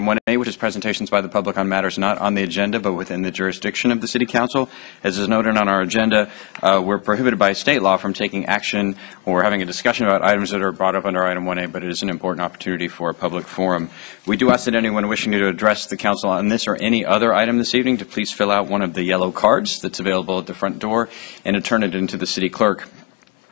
Item 1A, which is presentations by the public on matters not on the agenda but within the jurisdiction of the City Council. As is noted on our agenda, we're prohibited by state law from taking action or having a discussion about items that are brought up under Item 1A, but it is an important opportunity for a public forum. We do ask that anyone wishing to address the Council on this or any other item this evening to please fill out one of the yellow cards that's available at the front door and to turn it into the City Clerk.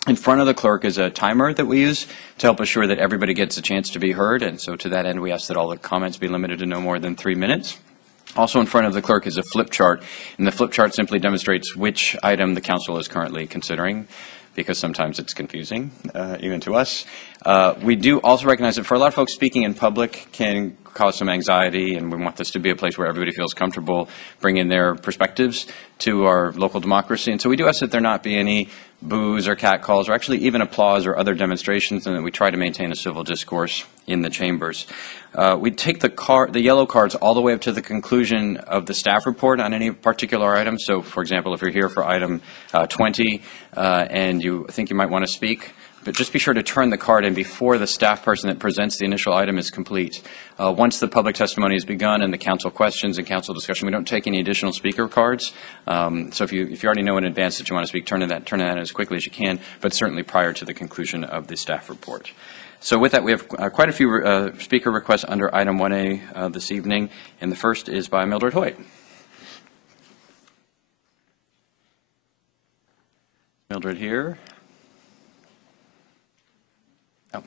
In front of the clerk is a timer that we use to help assure that everybody gets a chance to be heard, and so to that end we ask that all the comments be limited to no more than 3 minutes. Also in front of the clerk is a flip chart, and the flip chart simply demonstrates which item the council is currently considering, because sometimes it's confusing, even to us. We do also recognize that for a lot of folks, speaking in public can cause some anxiety, and we want this to be a place where everybody feels comfortable bringing their perspectives to our local democracy. And so we do ask that there not be any boos or catcalls or actually even applause or other demonstrations, and that we try to maintain a civil discourse in the chambers. We take the yellow cards all the way up to the conclusion of the staff report on any particular item. So, for example, if you're here for item 20 and you think you might want to speak, but just be sure to turn the card in before the staff person that presents the initial item is complete. Once the public testimony has begun and the council questions and council discussion, we don't take any additional speaker cards. So if you already know in advance that you want to speak, turn that in as quickly as you can, but certainly prior to the conclusion of the staff report. So with that, we have quite a few speaker requests under Item 1A this evening, and the first is by Mildred Hoyt. Mildred here. Oh.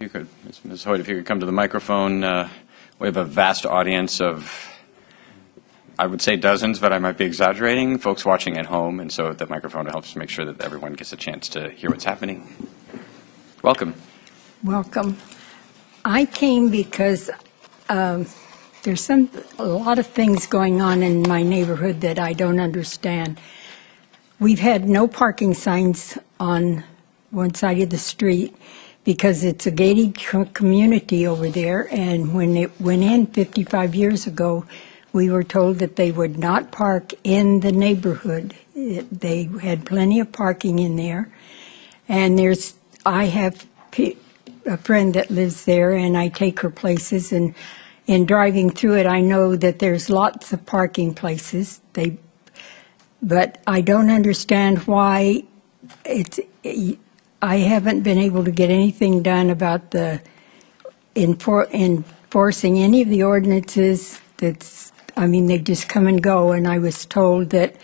If you could, Ms. Hoyt, if you could come to the microphone. We have a vast audience of, I would say dozens, but I might be exaggerating, folks watching at home, and so the mixophone helps make sure that everyone gets a chance to hear what's happening. Welcome. Welcome. I came because there's a lot of things going on in my neighborhood that I don't understand. We've had no parking signs on one side of the street because it's a gated community over there, and when it went in 55 years ago, we were told that they would not park in the neighborhood. They had plenty of parking in there, and I have a friend that lives there, and I take her places, and in driving through it, I know that there's lots of parking places. But I don't understand why I haven't been able to get anything done about the enforcing any of the ordinances. They just come and go, and I was told that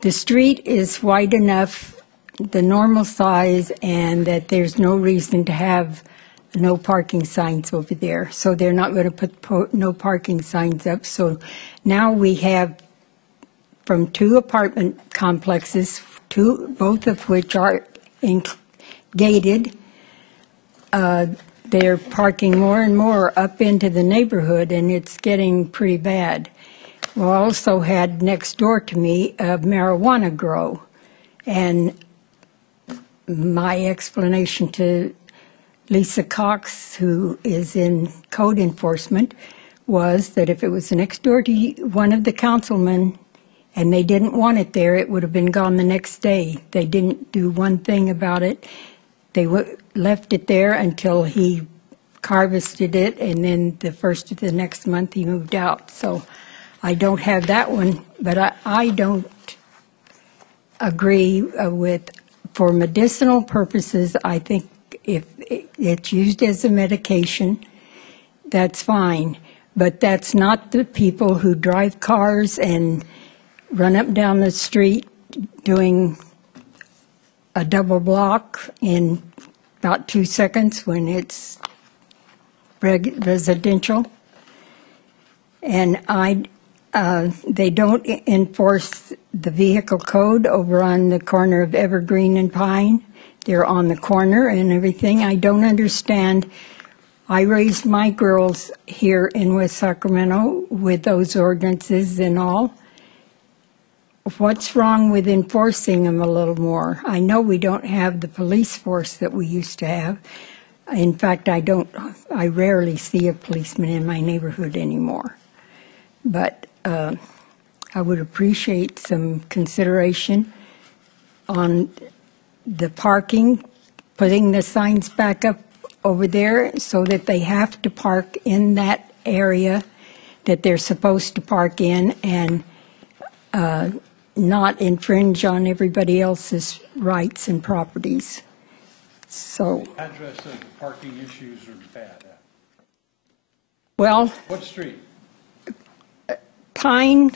the street is wide enough, the normal size, and that there's no reason to have no parking signs over there. So they're not going to put no parking signs up. So now we have from 2 apartment complexes, both of which are gated, they're parking more and more up into the neighborhood, and it's getting pretty bad. We also had next door to me a marijuana grow, and my explanation to Lisa Cox, who is in code enforcement, was that if it was next door to one of the councilmen and they didn't want it there, it would have been gone the next day. They didn't do one thing about it. They left it there until he harvested it, and then the first of the next month he moved out. So I don't have that one, but I don't agree with, for medicinal purposes, I think if it's used as a medication, that's fine. But that's not the people who drive cars and run up and down the street doing a double block in about 2 seconds when it's residential. And they don't enforce the vehicle code over on the corner of Evergreen and Pine. They're on the corner and everything. I don't understand. I raised my girls here in West Sacramento with those ordinances and all. What's wrong with enforcing them a little more? I know we don't have the police force that we used to have. In fact, I rarely see a policeman in my neighborhood anymore. But I would appreciate some consideration on the parking, putting the signs back up over there so that they have to park in that area that they're supposed to park in and not infringe on everybody else's rights and properties. So, The address of the parking issues are bad. well, What street? Pine,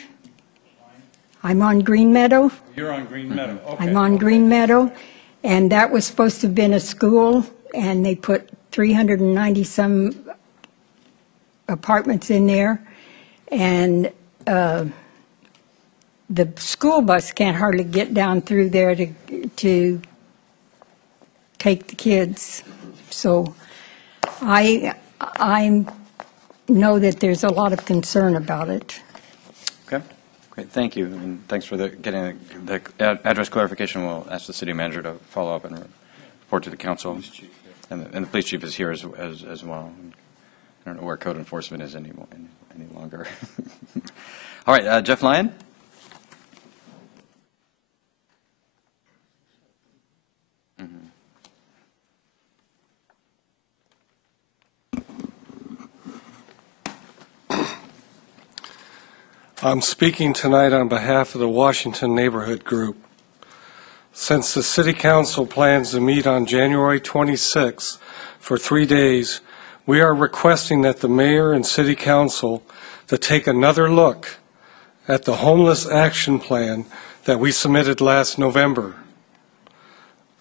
I'm on Green Meadow. You're on Green Meadow. Okay. I'm on Green Meadow, and that was supposed to have been a school, and they put 390-some apartments in there, and the school bus can't hardly get down through there to take the kids. So I know that there's a lot of concern about it. Okay, great, thank you, and thanks for getting the address clarification. We'll ask the city manager to follow up and report to the council. And the police chief is here as well. I don't know where code enforcement is any longer. All right, Jeff Lyon? I'm speaking tonight on behalf of the Washington Neighborhood Group. Since the City Council plans to meet on January 26 for 3 days, we are requesting that the Mayor and City Council to take another look at the Homeless Action Plan that we submitted last November.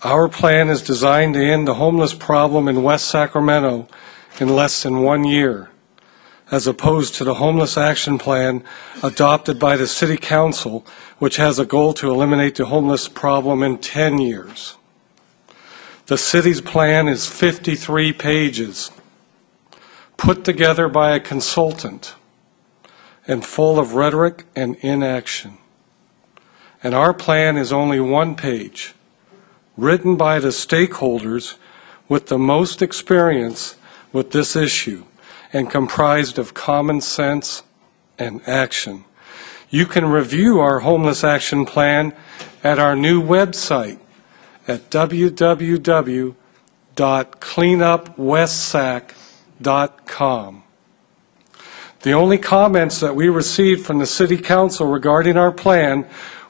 Our plan is designed to end the homeless problem in West Sacramento in less than 1 year, as opposed to the Homeless Action Plan adopted by the City Council, which has a goal to eliminate the homeless problem in 10 years. The city's plan is 53 pages, put together by a consultant, and full of rhetoric and inaction. And our plan is only 1 page, written by the stakeholders with the most experience with this issue, and comprised of common sense and action. You can review our Homeless Action Plan at our new website at www.cleanupwestsac.com. The only comments that we received from the City Council regarding our plan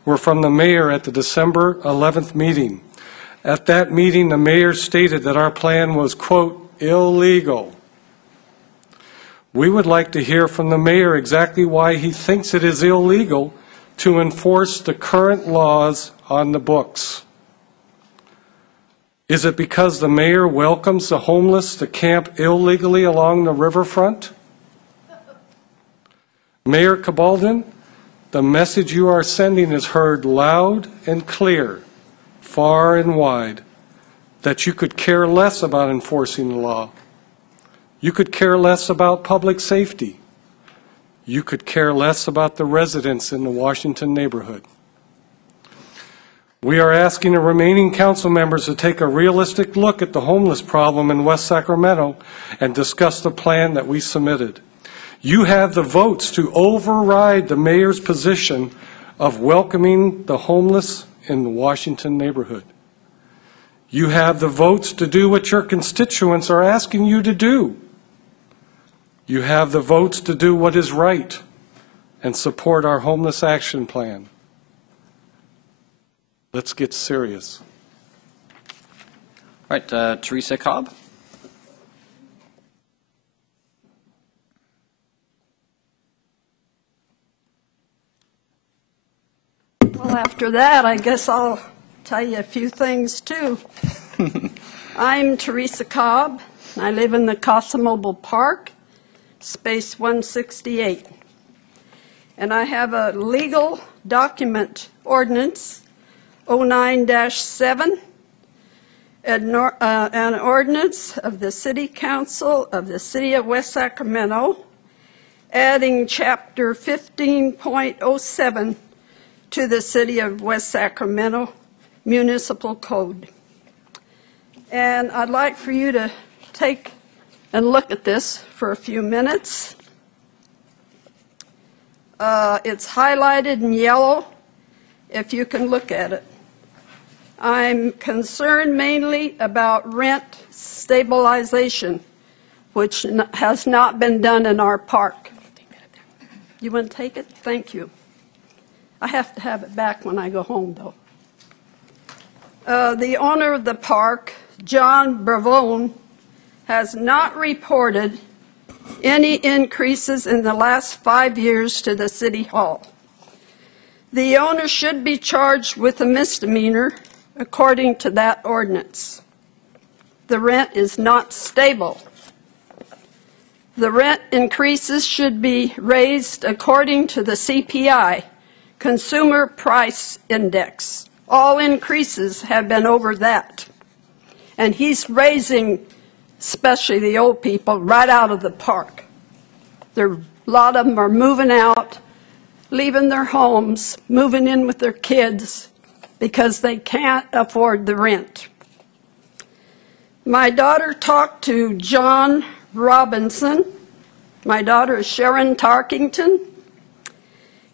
were from the Mayor at the December 11th meeting. At that meeting, the Mayor stated that our plan was, quote, illegal. We would like to hear from the Mayor exactly why he thinks it is illegal to enforce the current laws on the books. Is it because the Mayor welcomes the homeless to camp illegally along the riverfront? Mayor Cabaldon, the message you are sending is heard loud and clear, far and wide, that you could care less about enforcing the law. You could care less about public safety. You could care less about the residents in the Washington neighborhood. We are asking the remaining council members to take a realistic look at the homeless problem in West Sacramento and discuss the plan that we submitted. You have the votes to override the mayor's position of welcoming the homeless in the Washington neighborhood. You have the votes to do what your constituents are asking you to do. You have the votes to do what is right and support our Homeless Action Plan. Let's get serious. All right, Teresa Cobb. Well, after that, I guess I'll tell you a few things, too. I'm Teresa Cobb. I live in the Casa Mobile Park, space 168. And I have a legal document ordinance, 09-7, an ordinance of the City Council of the City of West Sacramento, adding Chapter 15.07 to the City of West Sacramento Municipal Code. And I'd like for you to take and look at this for a few minutes. It's highlighted in yellow, if you can look at it. I'm concerned mainly about rent stabilization, which has not been done in our park. You want to take it? Thank you. I have to have it back when I go home, though. The owner of the park, John Bravone, has not reported any increases in the last 5 years to the City Hall. The owner should be charged with a misdemeanor according to that ordinance. The rent is not stable. The rent increases should be raised according to the CPI, Consumer Price Index. All increases have been over that. And he's raising, especially the old people, right out of the park. A lot of them are moving out, leaving their homes, moving in with their kids because they can't afford the rent. My daughter talked to John Robinson. My daughter is Sharon Tarkington.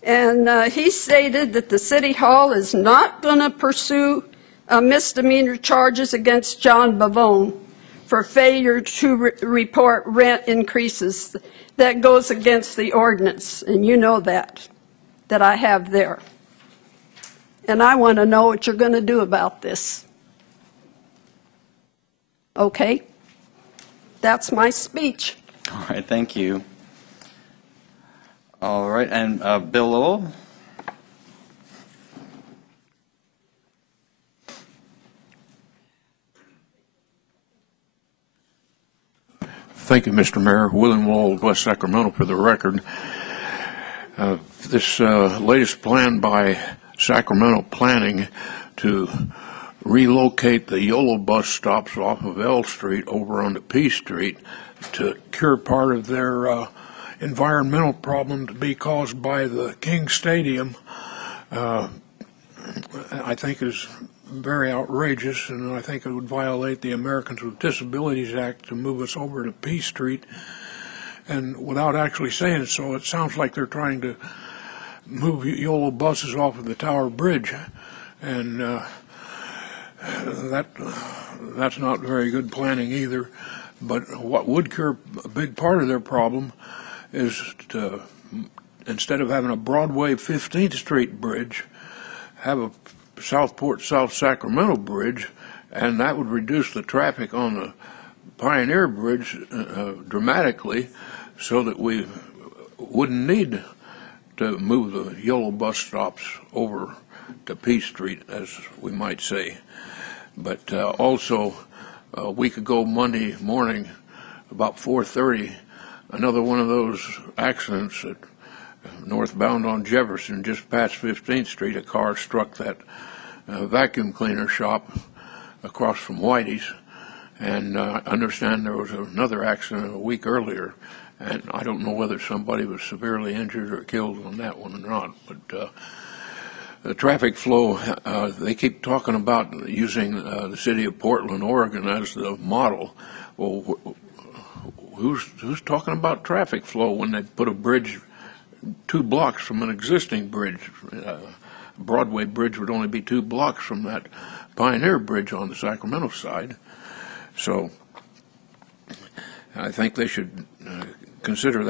And he stated that the City Hall is not going to pursue misdemeanor charges against John Bavone for failure to report rent increases. That goes against the ordinance, and you know that I have there. And I want to know what you're going to do about this. Okay? That's my speech. All right, thank you. All right, and Bill Lowell? Thank you, Mr. Mayor. William Lowell, West Sacramento, for the record. This latest plan by Sacramento Planning to relocate the YOLO bus stops off of L Street over onto P Street to cure part of their environmental problem to be caused by the King Stadium, I think is very outrageous, and I think it would violate the Americans with Disabilities Act to move us over to P Street. And without actually saying it so, it sounds like they're trying to move YOLO buses off of the Tower Bridge, and that's not very good planning either. But what would cure a big part of their problem is to, instead of having a Broadway 15th Street bridge, have a Southport South Sacramento bridge, and that would reduce the traffic on the Pioneer Bridge dramatically, so that we wouldn't need to move the YOLO bus stops over to P Street, as we might say. But also, a week ago Monday morning, about 4:30, another one of those accidents at northbound on Jefferson, just past 15th Street, a car struck that vacuum cleaner shop across from Whitey's, and I understand there was another accident a week earlier, and I don't know whether somebody was severely injured or killed on that one or not, but the traffic flow, they keep talking about using the city of Portland, Oregon as the model. Well, who's talking about traffic flow when they put a bridge 2 blocks from an existing bridge? Broadway Bridge would only be 2 blocks from that Pioneer Bridge on the Sacramento side. So I think they should reconsider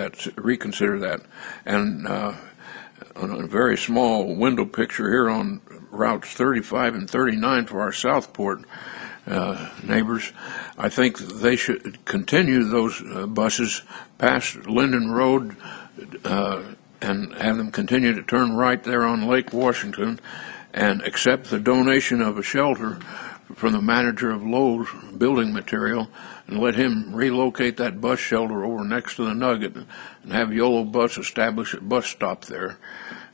that. And on a very small window picture here on routes 35 and 39 for our Southport neighbors, I think they should continue those buses past Linden Road and have them continue to turn right there on Lake Washington, and accept the donation of a shelter from the manager of Lowe's Building Material, and let him relocate that bus shelter over next to the Nugget, and have YOLO Bus establish a bus stop there,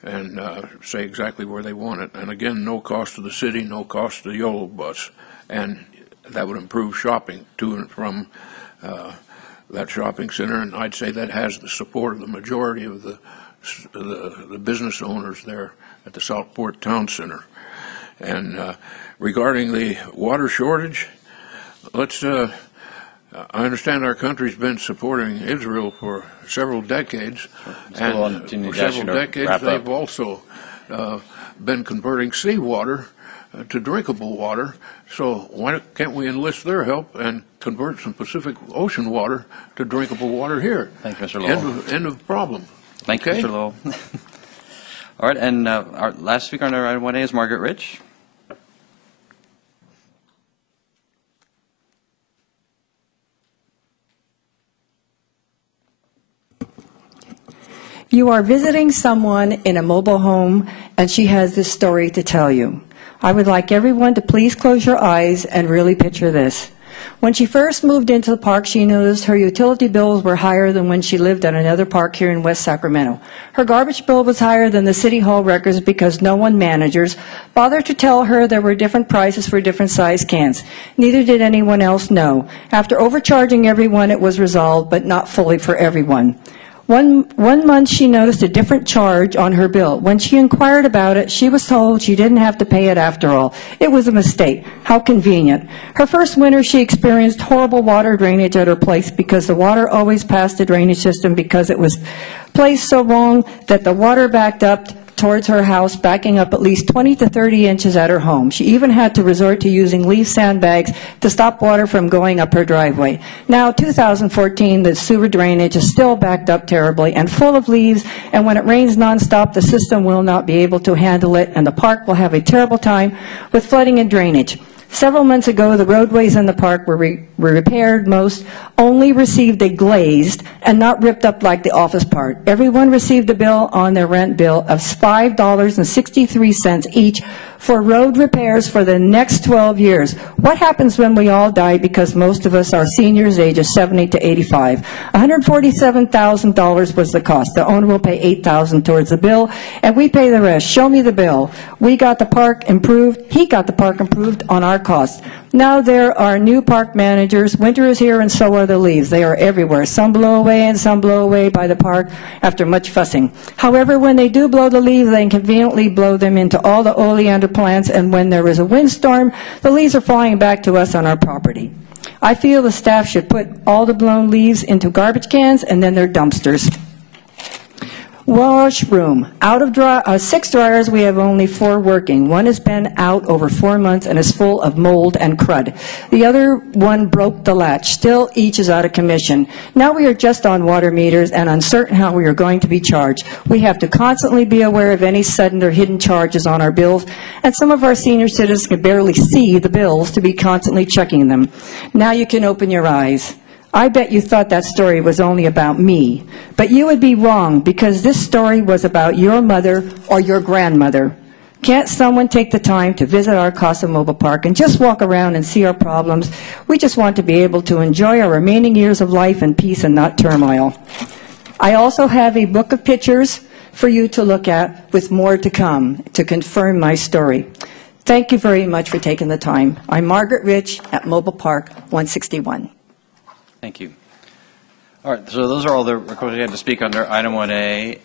and say exactly where they want it. And again, no cost to the city, no cost to the YOLO Bus, and that would improve shopping to and from that shopping center. And I'd say that has the support of the majority of the business owners there at the Southport Town Center. And regarding the water shortage, I understand our country's been supporting Israel for several decades, and for several decades they've also been converting seawater to drinkable water. So why can't we enlist their help and convert some Pacific Ocean water to drinkable water here? Thank you, Mr. Lowell. End of problem. Thank you, Mr. Lowell. All right, and our last speaker on our item 1A is Margaret Rich. You are visiting someone in a mobile home, and she has this story to tell you. I would like everyone to please close your eyes and really picture this. When she first moved into the park, she noticed her utility bills were higher than when she lived at another park here in West Sacramento. Her garbage bill was higher than the City Hall records because no one managers bothered to tell her there were different prices for different size cans. Neither did anyone else know. After overcharging everyone, it was resolved, but not fully for everyone. One month she noticed a different charge on her bill. When she inquired about it, she was told she didn't have to pay it after all. It was a mistake. How convenient. Her first winter she experienced horrible water drainage at her place because the water always passed the drainage system because it was placed so wrong that the water backed up towards her house, backing up at least 20 to 30 inches at her home. She even had to resort to using leaf sandbags to stop water from going up her driveway. Now, 2014, the sewer drainage is still backed up terribly and full of leaves, and when it rains nonstop, the system will not be able to handle it, and the park will have a terrible time with flooding and drainage. Several months ago, the roadways in the park were repaired. Most only received a glazed and not ripped up like the office part. Everyone received a bill on their rent bill of $5.63 each for road repairs for the next 12 years. What happens when we all die, because most of us are seniors ages 70 to 85? $147,000 was the cost. The owner will pay $8,000 towards the bill, and we pay the rest. Show me the bill. We got the park improved. He got the park improved on our cost. Now there are new park managers. Winter is here and so are the leaves. They are everywhere. Some blow away and some blow away by the park after much fussing. However, when they do blow the leaves, they conveniently blow them into all the oleander plants, and when there is a windstorm, the leaves are flying back to us on our property. I feel the staff should put all the blown leaves into garbage cans and then their dumpsters. Washroom. Out of 6 dryers, we have only 4 working. One has been out over 4 months and is full of mold and crud. The other one broke the latch. Still, each is out of commission. Now we are just on water meters and uncertain how we are going to be charged. We have to constantly be aware of any sudden or hidden charges on our bills, and some of our senior citizens can barely see the bills to be constantly checking them. Now you can open your eyes. I bet you thought that story was only about me, but you would be wrong, because this story was about your mother or your grandmother. Can't someone take the time to visit our Casa Mobile Park and just walk around and see our problems? We just want to be able to enjoy our remaining years of life in peace and not turmoil. I also have a book of pictures for you to look at with more to come to confirm my story. Thank you very much for taking the time. I'm Margaret Rich at Mobile Park 161. Thank you. All right, so those are all the requests we had to speak under item 1A,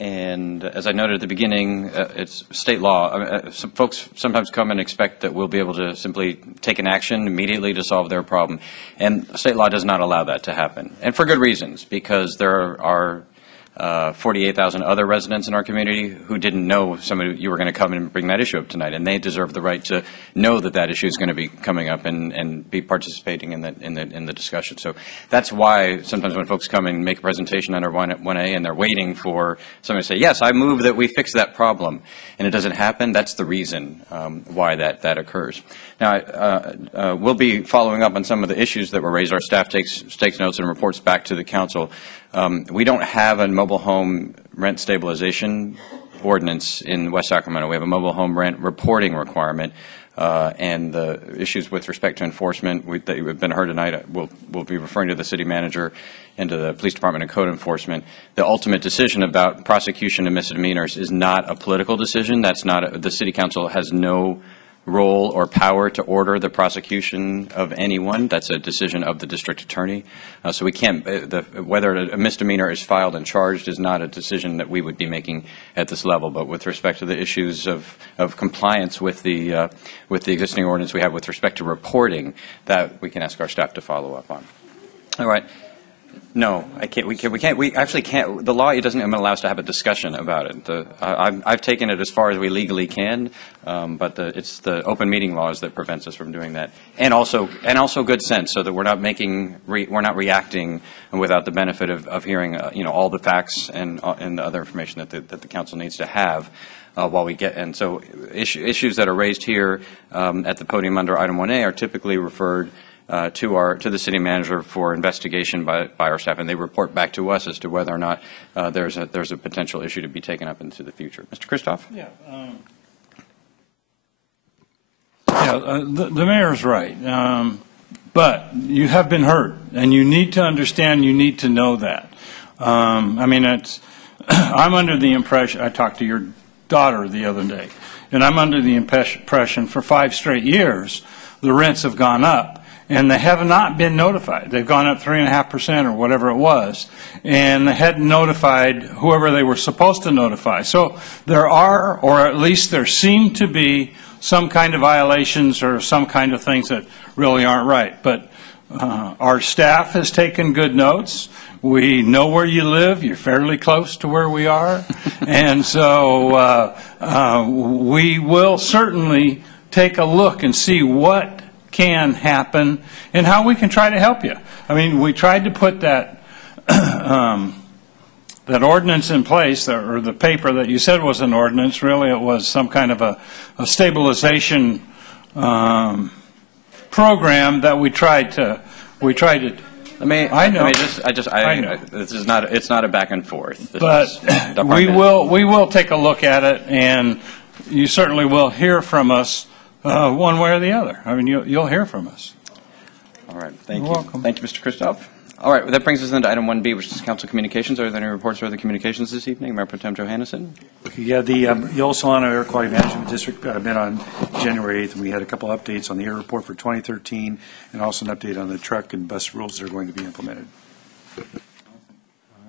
and as I noted at the beginning, it's state law. Some folks sometimes come and expect that we'll be able to simply take an action immediately to solve their problem, and state law does not allow that to happen, and for good reasons, because there are 48,000 other residents in our community who didn't know you were going to come and bring that issue up tonight, and they deserve the right to know that that issue is going to be coming up and be participating in the discussion. So that's why sometimes when folks come and make a presentation under 1A and they're waiting for somebody to say, yes, I move that we fix that problem, and it doesn't happen, that's the reason why that occurs. Now, we'll be following up on some of the issues that were raised. Our staff takes notes and reports back to the council. We don't have a mobile home rent stabilization ordinance in West Sacramento. We have a mobile home rent reporting requirement, and the issues with respect to enforcement that have been heard tonight, we'll be referring to the city manager and to the police department and code enforcement. The ultimate decision about prosecution of misdemeanors is not a political decision. That's not the city council has no role or power to order the prosecution of anyone. That's a decision of the district attorney. So we can't, whether a misdemeanor is filed and charged is not a decision that we would be making at this level. But with respect to the issues of compliance with the existing ordinance we have with respect to reporting, that we can ask our staff to follow up on. All right. No, I can't. We can't. We actually can't. The law, it doesn't even allow us to have a discussion about it. I've taken it as far as we legally can, but it's the open meeting laws that prevents us from doing that, and also good sense, so that we're not reacting without the benefit of hearing all the facts and the other information that the council needs to have. While we get, and so issues that are raised here at the podium under item 1A are typically referred to the city manager for investigation by our staff, and they report back to us as to whether or not there's a potential issue to be taken up into the future. Mr. Kristoff? Yeah. The mayor's right. But you have been hurt, and you need to understand, you need to know that. I mean, I'm under the impression, I talked to your daughter the other day, and I'm under the impression for 5 straight years the rents have gone up. And they have not been notified. They've gone up 3.5% or whatever it was, and they hadn't notified whoever they were supposed to notify. So there are, or at least there seem to be, some kind of violations or some kind of things that really aren't right. But our staff has taken good notes. We know where you live. You're fairly close to where we are. And so we will certainly take a look and see what can happen and how we can try to help you. I mean, we tried to put that that ordinance in place, or the paper that you said was an ordinance. Really, it was some kind of a stabilization program that we tried to. I know. This is not. It's not a back and forth. But we will take a look at it, and you certainly will hear from us. One way or the other. I mean, you'll hear from us. All right. Thank you. You're welcome. Thank you, Mr. Kristoff. All right. Well, that brings us into item 1B, which is council communications. Are there any reports or other communications this evening? Mayor Pro Tem Johannesson. Yeah, the Yellow Solano Air Quality Management District met on January 8th, and we had a couple updates on the air report for 2013, and also an update on the truck and bus rules that are going to be implemented.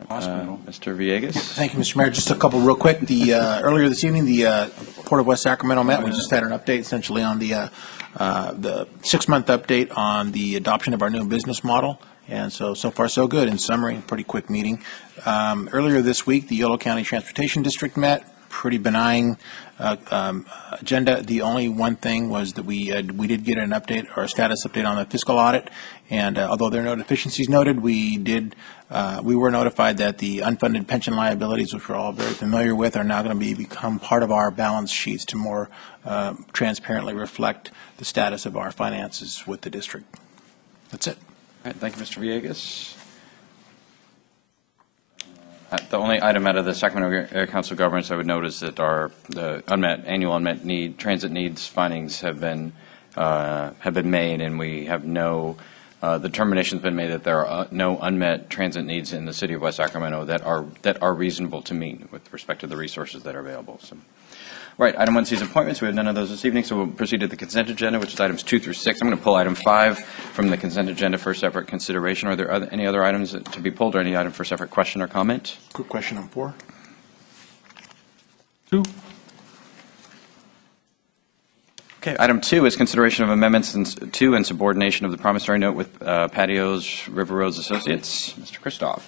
Mr. Villegas. Thank you, Mr. Mayor. Just a couple real quick. Earlier this evening, the Port of West Sacramento met. We just had an update essentially on the 6-month update on the adoption of our new business model. And so far so good. In summary, pretty quick meeting. Earlier this week, the Yolo County Transportation District met. Pretty benign agenda. The only one thing was that we did get an update or a status update on the fiscal audit, and although there are no deficiencies noted, we were notified that the unfunded pension liabilities, which we're all very familiar with, are now going to become part of our balance sheets to more transparently reflect the status of our finances with the district. That's it. All right, thank you, Mr. Villegas. The only item out of the Sacramento Area Council of Governments I would note is that the annual unmet transit needs findings have been made, and we have no the determination's been made that there are no unmet transit needs in the city of West Sacramento that are reasonable to meet with respect to the resources that are available. So, right, item 1C is appointments. We have none of those this evening, so we'll proceed to the consent agenda, which is items 2 through 6. I'm going to pull item 5 from the consent agenda for separate consideration. Are there any other items to be pulled, or any item for separate question or comment? Quick question on 4. 2. Okay, item 2 is consideration of amendments to and subordination of the promissory note with Patios River Roads Associates. Mr. Kristoff.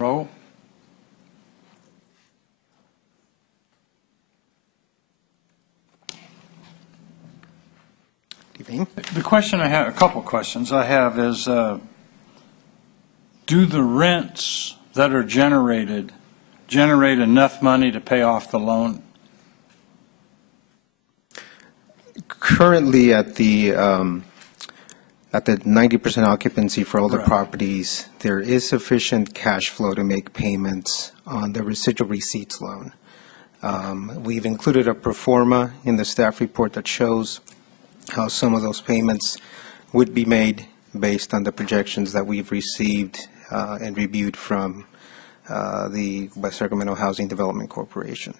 Roll. The question I have, a couple questions I have is, do the rents that are generate enough money to pay off the loan? Currently, at the 90% occupancy for all the properties, there is sufficient cash flow to make payments on the residual receipts loan. We've included a pro forma in the staff report that shows how some of those payments would be made based on the projections that we've received and reviewed from the West Sacramento Housing Development Corporation.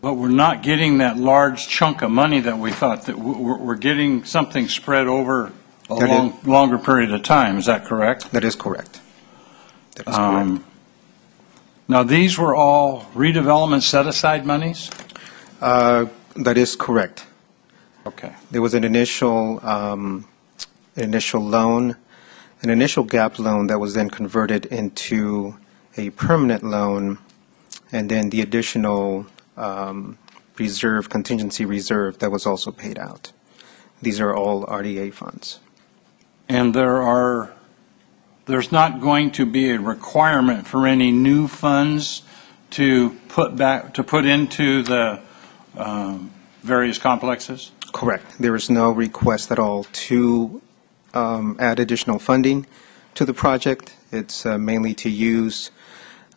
But we're not getting that large chunk of money that we thought. That we're getting something spread over a longer period of time. Is that correct? That is correct. That is correct. Now, these were all redevelopment set-aside monies? That is correct. Okay. There was an initial loan an initial gap loan that was then converted into a permanent loan, and then the additional reserve, contingency reserve that was also paid out. These are all RDA funds. And there's not going to be a requirement for any new funds to put into the various complexes? Correct. There is no request at all to add additional funding to the project. It's mainly to use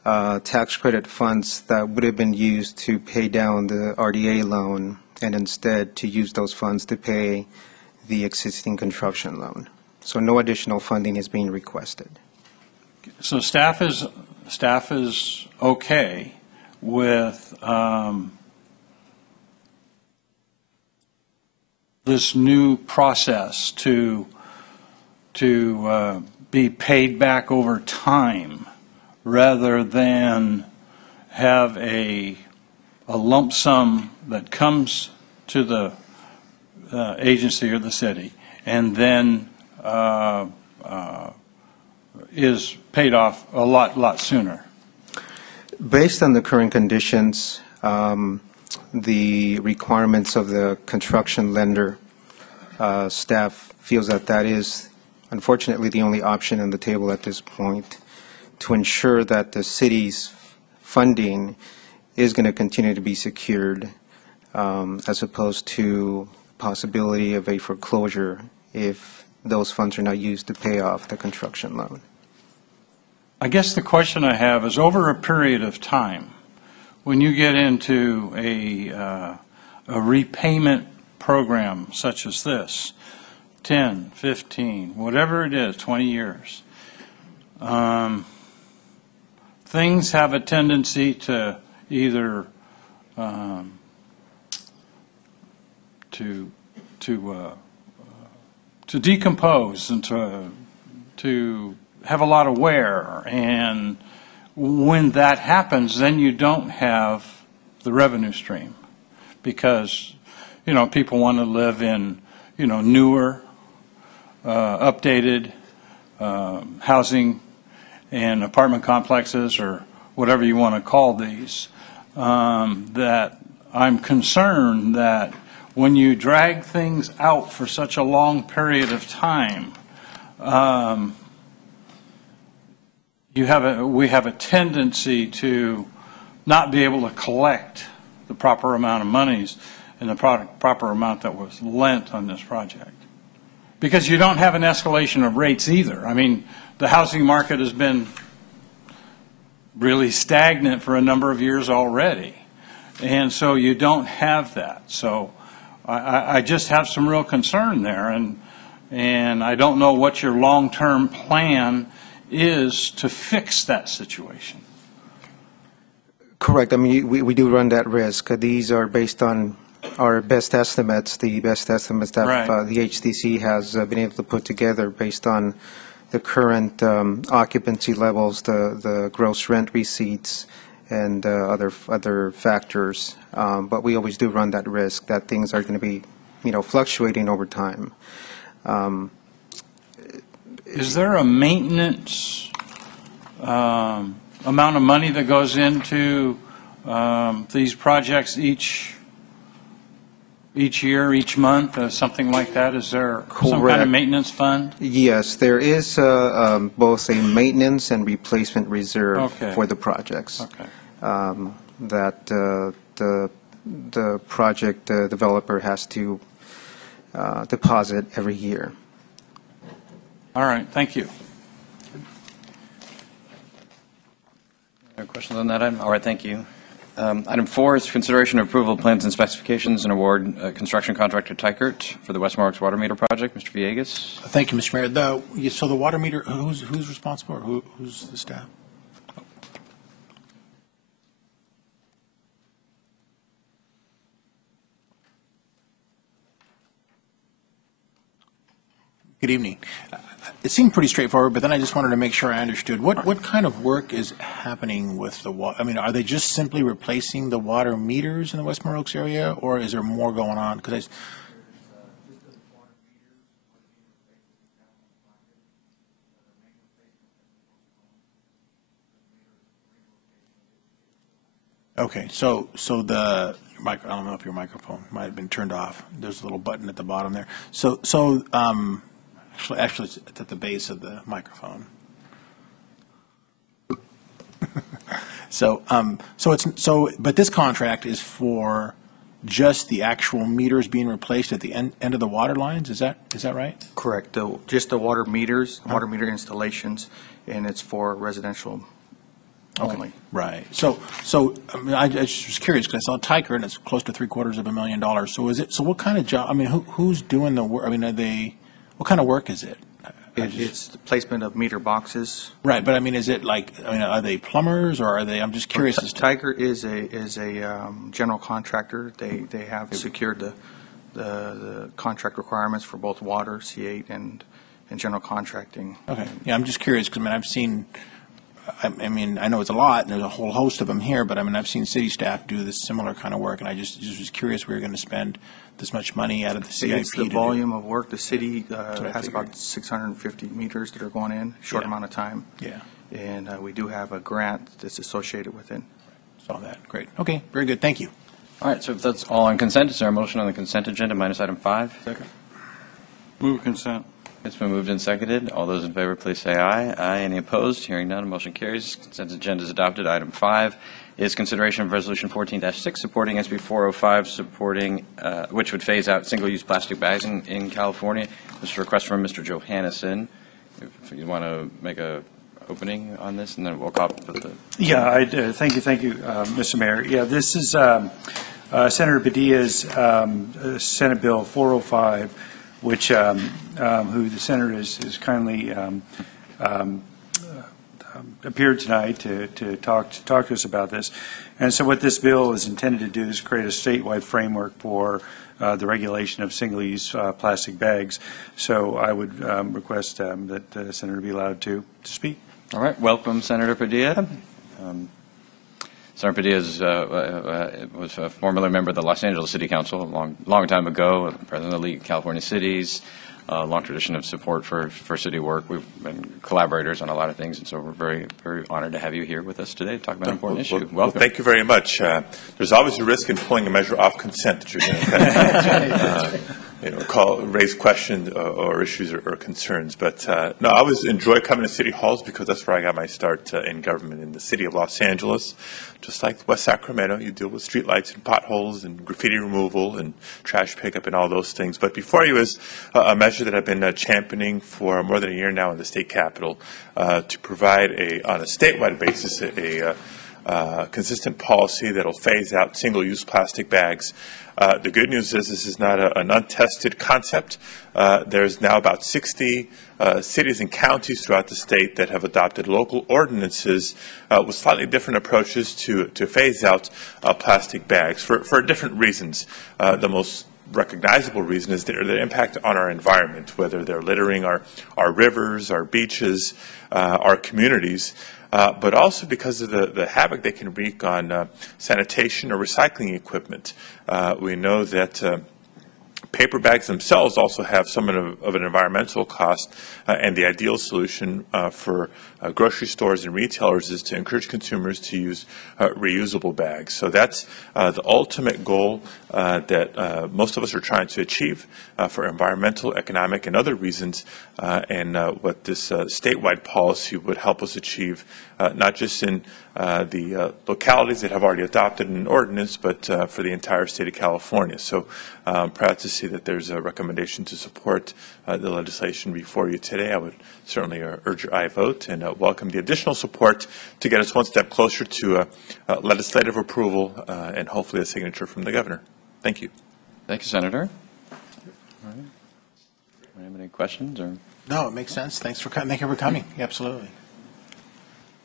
tax credit funds that would have been used to pay down the RDA loan, and instead to use those funds to pay the existing construction loan. So no additional funding is being requested. So staff is okay with this new process to be paid back over time rather than have a lump sum that comes to the agency or the city and then is paid off a lot sooner. Based on the current conditions, the requirements of the construction lender, staff feels that that is unfortunately the only option on the table at this point to ensure that the city's funding is going to continue to be secured, as opposed to possibility of a foreclosure if those funds are not used to pay off the construction loan. I guess the question I have is, over a period of time, when you get into a repayment program such as this, 10, 15, whatever it is, 20 years, things have a tendency to either to decompose and to have a lot of wear, and when that happens, then you don't have the revenue stream, because people want to live in newer, updated housing and apartment complexes, or whatever you want to call these. That I'm concerned that when you drag things out for such a long period of time, we have a tendency to not be able to collect the proper amount of monies and the proper amount that was lent on this project. Because you don't have an escalation of rates either. I mean, the housing market has been really stagnant for a number of years already. And so you don't have that. So I just have some real concern there. And I don't know what your long-term plan is to fix that situation. Correct. I mean, we do run that risk. These are based on our best estimates, the best estimates that Right. the HDC has been able to put together based on the current occupancy levels, the gross rent receipts, and other factors. But we always do run that risk that things are going to be, fluctuating over time. Is there a maintenance amount of money that goes into these projects each year, each month, something like that? Is there some kind Correct. of maintenance fund? Yes, there is both a maintenance and replacement reserve Okay. for the projects. Okay. That the project developer has to deposit every year. All right. Thank you. No questions on that item? All right, thank you. Item 4 is consideration of approval of plans and specifications and award construction contractor Tykert for the West Morrocks water meter project. Mr. Villegas. Thank you, Mr. Mayor. So the water meter, who's responsible, or who's the staff? Good evening. It seemed pretty straightforward, but then I just wanted to make sure I understood. What kind of work is happening with the water? I mean, are they just simply replacing the water meters in the West Morrocks area, or is there more going on? Because Okay, so the I don't know if your microphone might have been turned off. There's a little button at the bottom there. Actually, it's at the base of the microphone. But this contract is for just the actual meters being replaced at the end of the water lines. Is that right? Correct. Just the water meters, water meter installations, and it's for residential only. Okay. Right. So I mean, I just was curious because I saw Tiker and it's close to $750,000. So is it? So what kind of job? I mean, who's doing the work? I mean, what kind of work is it? It's the placement of meter boxes. Right, but I mean, is it like? I mean, are they plumbers or are they? I'm just curious. Tiger is a general contractor. They have secured the contract requirements for both water, C8, and general contracting. Okay. Yeah, I'm just curious because I mean, I've seen. I mean, I know it's a lot, and there's a whole host of them here, but I mean, I've seen city staff do this similar kind of work, and I just was curious we were going to spend this much money out of the CIP. It's the volume of work. The city has about 650 meters that are going in, short amount of time. Yeah. And we do have a grant that's associated with it. Saw that. Great. Okay. Very good. Thank you. All right, so if that's all on consent, is there a motion on the consent agenda minus item 5? Second. Move consent. It's been moved and seconded. All those in favor, please say aye. Aye. Any opposed? Hearing none, motion carries. Consent agenda is adopted. Item 5 is consideration of Resolution 14-6, supporting SB 405, which would phase out single-use plastic bags in California. This is a request from Mr. Johannesson. If you want to make a opening on this, and then we'll call up with the. Yeah, thank you, Mr. Mayor. Yeah, this is Senator Padilla's Senate Bill 405, which who the senator has kindly appeared tonight to talk to us about this. And so what this bill is intended to do is create a statewide framework for the regulation of single-use plastic bags. So I would request that the senator be allowed to speak. All right. Welcome, Senator Padilla. Senator Padilla was formerly a member of the Los Angeles City Council a long time ago, president of the League of California Cities, long tradition of support for city work. We've been collaborators on a lot of things, and so we're very, very honored to have you here with us today to talk about an important issue. Welcome. Well, thank you very much. There's always a risk in pulling a measure off consent that you're going to raise questions or issues or concerns. But no, I always enjoy coming to city halls because that's where I got my start in government, in the city of Los Angeles. Just like West Sacramento, you deal with streetlights and potholes and graffiti removal and trash pickup and all those things. But before you was a measure that I've been championing for more than a year now in the state capitol to provide on a statewide basis a consistent policy that will phase out single-use plastic bags. The good news is this is not an untested concept. There's now about 60 cities and counties throughout the state that have adopted local ordinances with slightly different approaches to phase out plastic bags for different reasons. The most recognizable reason is their impact on our environment, whether they're littering our rivers, our beaches, our communities. But also because of the havoc they can wreak on sanitation or recycling equipment. We know that paper bags themselves also have somewhat of an environmental cost, and the ideal solution for grocery stores and retailers is to encourage consumers to use reusable bags. So that's the ultimate goal that most of us are trying to achieve for environmental, economic, and other reasons, and what this statewide policy would help us achieve, not just in the localities that have already adopted an ordinance, but for the entire state of California. So I'm proud to see that there's a recommendation to support the legislation before you today. I would certainly urge your aye vote and welcome the additional support to get us one step closer to legislative approval and hopefully a signature from the governor. Thank you. Thank you, Senator. All right. Do you have any questions? Or? No, it makes sense. Thank you for coming. Absolutely.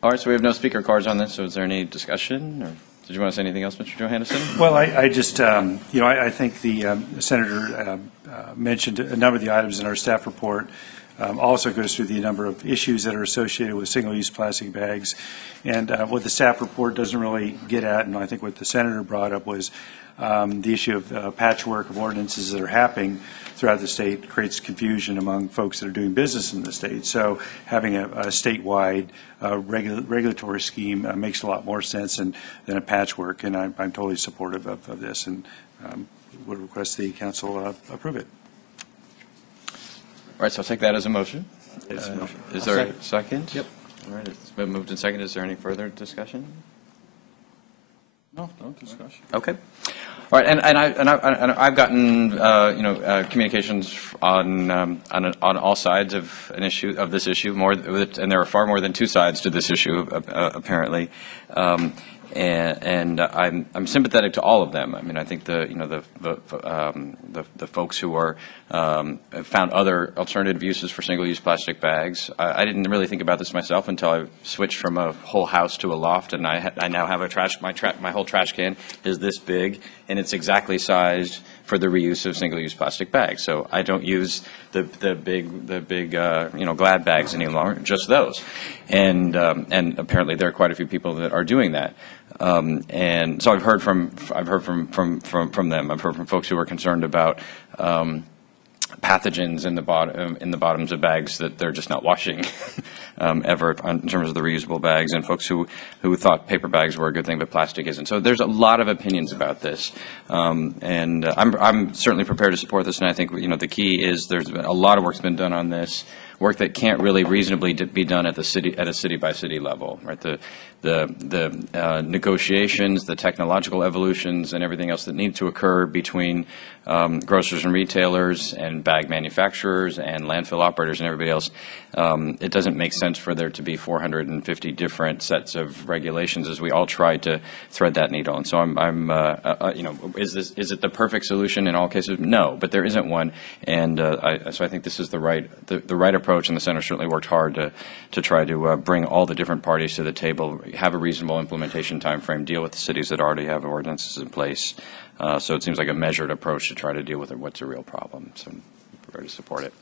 All right, so we have no speaker cards on this, so is there any discussion? Or did you want to say anything else, Mr. Johannesson? Well, I just, I think the senator mentioned a number of the items in our staff report. Also goes through the number of issues that are associated with single-use plastic bags. And what the staff report doesn't really get at, and I think what the senator brought up was the issue of patchwork of ordinances that are happening throughout the state creates confusion among folks that are doing business in the state. So having a statewide regulatory scheme makes a lot more sense than a patchwork, and I'm totally supportive of this, and would request the council approve it. All right, so I'll take that as a motion. It's a motion. Is there a second? Yep. All right, it's been moved and seconded. Is there any further discussion? No discussion. Okay. All right, and I've gotten communications on all sides of this issue, and there are far more than two sides to this issue apparently. And I'm sympathetic to all of them. I mean, I think the folks who are have found other alternative uses for single-use plastic bags. I didn't really think about this myself until I switched from a whole house to a loft, and I now have my whole trash can is this big, and it's exactly sized for the reuse of single-use plastic bags. So I don't use the big Glad bags any longer, just those. And apparently there are quite a few people that are doing that. And so I've heard from them. I've heard from folks who are concerned about pathogens in the bottoms of bags that they're just not washing ever in terms of the reusable bags, and folks who thought paper bags were a good thing but plastic isn't. So there's a lot of opinions about this, and I'm certainly prepared to support this. And I think the key is there's been a lot of work's been done on this. Work that can't really reasonably be done at a city by city level, right? The negotiations, the technological evolutions, and everything else that need to occur between grocers and retailers and bag manufacturers and landfill operators and everybody else. It doesn't make sense for there to be 450 different sets of regulations as we all try to thread that needle. And so is it the perfect solution in all cases? No, but there isn't one. And so I think this is the right approach, and the Center certainly worked hard to try to bring all the different parties to the table, have a reasonable implementation time frame, deal with the cities that already have ordinances in place. So it seems like a measured approach to try to deal with what's a real problem. So I'm prepared to support it.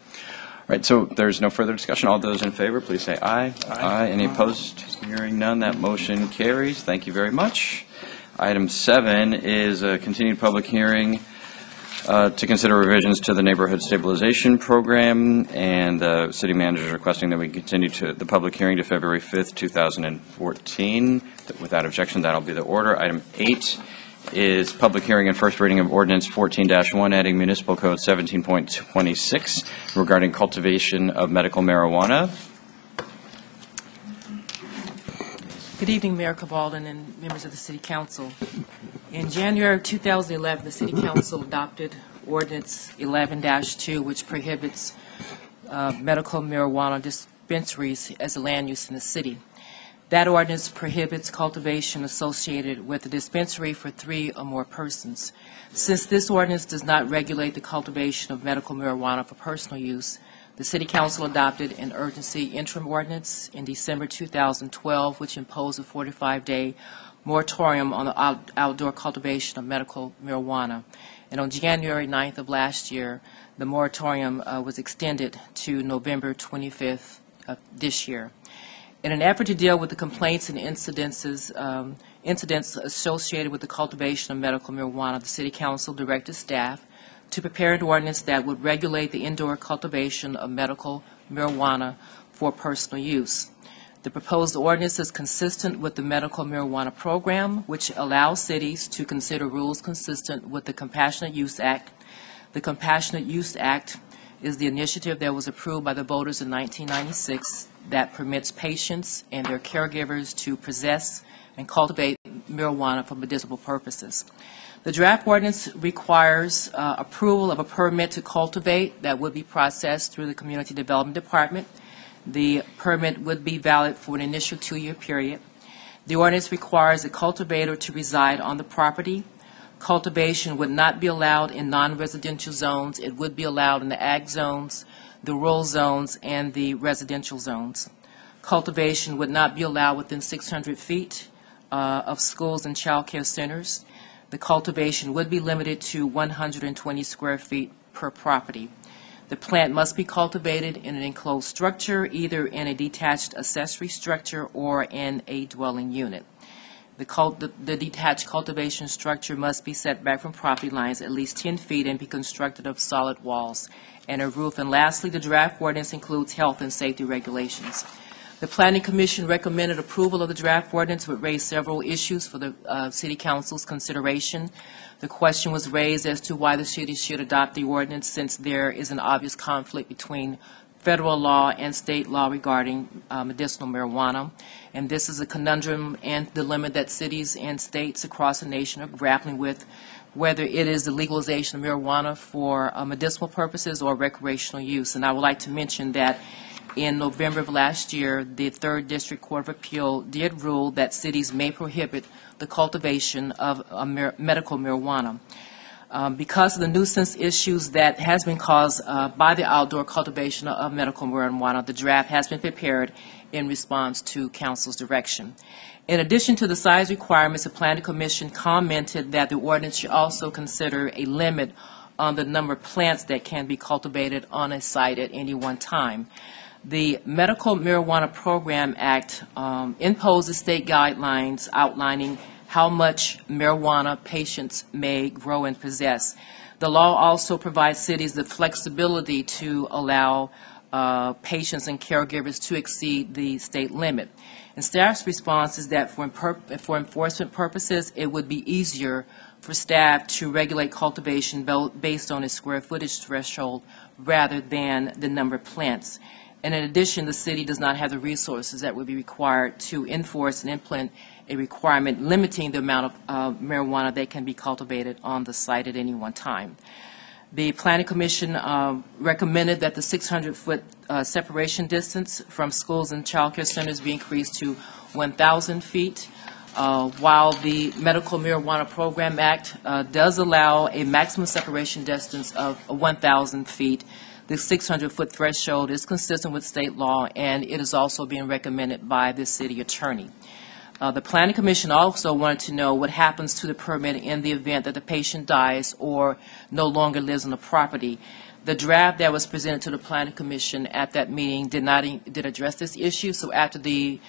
All right, so there's no further discussion. All those in favor, please say aye. Aye. Any opposed? Hearing none, that motion carries. Thank you very much. Item 7 is a continued public hearing to consider revisions to the Neighborhood Stabilization Program, and the city manager is requesting that we continue the public hearing to February 5th, 2014. Without objection, that'll be the order. Item 8 is public hearing and first reading of Ordinance 14-1, adding Municipal Code 17.26 regarding cultivation of medical marijuana. Good evening, Mayor Cabalden and members of the City Council. In January of 2011, the City Council adopted Ordinance 11-2, which prohibits medical marijuana dispensaries as a land use in the city. That ordinance prohibits cultivation associated with a dispensary for 3 or more persons. Since this ordinance does not regulate the cultivation of medical marijuana for personal use, the City Council adopted an urgency interim ordinance in December 2012, which imposed a 45-day moratorium on the outdoor cultivation of medical marijuana. And on January 9th of last year, the moratorium was extended to November 25th of this year. In an effort to deal with the complaints and incidents associated with the cultivation of medical marijuana, the City Council directed staff to prepare an ordinance that would regulate the indoor cultivation of medical marijuana for personal use. The proposed ordinance is consistent with the Medical Marijuana Program, which allows cities to consider rules consistent with the Compassionate Use Act. The Compassionate Use Act is the initiative that was approved by the voters in 1996 that permits patients and their caregivers to possess and cultivate marijuana for medicinal purposes. The draft ordinance requires approval of a permit to cultivate that would be processed through the Community Development Department. The permit would be valid for an initial 2-year period. The ordinance requires a cultivator to reside on the property. Cultivation would not be allowed in non-residential zones. It would be allowed in the ag zones, the rural zones, and the residential zones. Cultivation would not be allowed within 600 feet of schools and child care centers. The cultivation would be limited to 120 square feet per property. The plant must be cultivated in an enclosed structure, either in a detached accessory structure or in a dwelling unit. The detached cultivation structure must be set back from property lines at least 10 feet and be constructed of solid walls and a roof. And lastly, the draft ordinance includes health and safety regulations. The Planning Commission recommended approval of the draft ordinance, would raise several issues for the City Council's consideration. The question was raised as to why the city should adopt the ordinance, since there is an obvious conflict between federal law and state law regarding medicinal marijuana. And this is a conundrum and dilemma that cities and states across the nation are grappling with, whether it is the legalization of marijuana for medicinal purposes or recreational use. And I would like to mention that in November of last year, the 3rd District Court of Appeal did rule that cities may prohibit the cultivation of medical marijuana. Because of the nuisance issues that has been caused by the outdoor cultivation of medical marijuana, the draft has been prepared in response to Council's direction. In addition to the size requirements, the Planning Commission commented that the ordinance should also consider a limit on the number of plants that can be cultivated on a site at any one time. The Medical Marijuana Program Act imposes state guidelines outlining how much marijuana patients may grow and possess. The law also provides cities the flexibility to allow patients and caregivers to exceed the state limit. And staff's response is that for enforcement purposes, it would be easier for staff to regulate cultivation based on a square footage threshold rather than the number of plants. And in addition, the city does not have the resources that would be required to enforce and implement a requirement limiting the amount of marijuana that can be cultivated on the site at any one time. The Planning Commission recommended that the 600-foot separation distance from schools and child care centers be increased to 1,000 feet. While the Medical Marijuana Program Act does allow a maximum separation distance of 1,000 feet, the 600-foot threshold is consistent with state law, and it is also being recommended by the city attorney. The Planning Commission also wanted to know what happens to the permit in the event that the patient dies or no longer lives on the property. The draft that was presented to the Planning Commission at that meeting did address this issue. So after the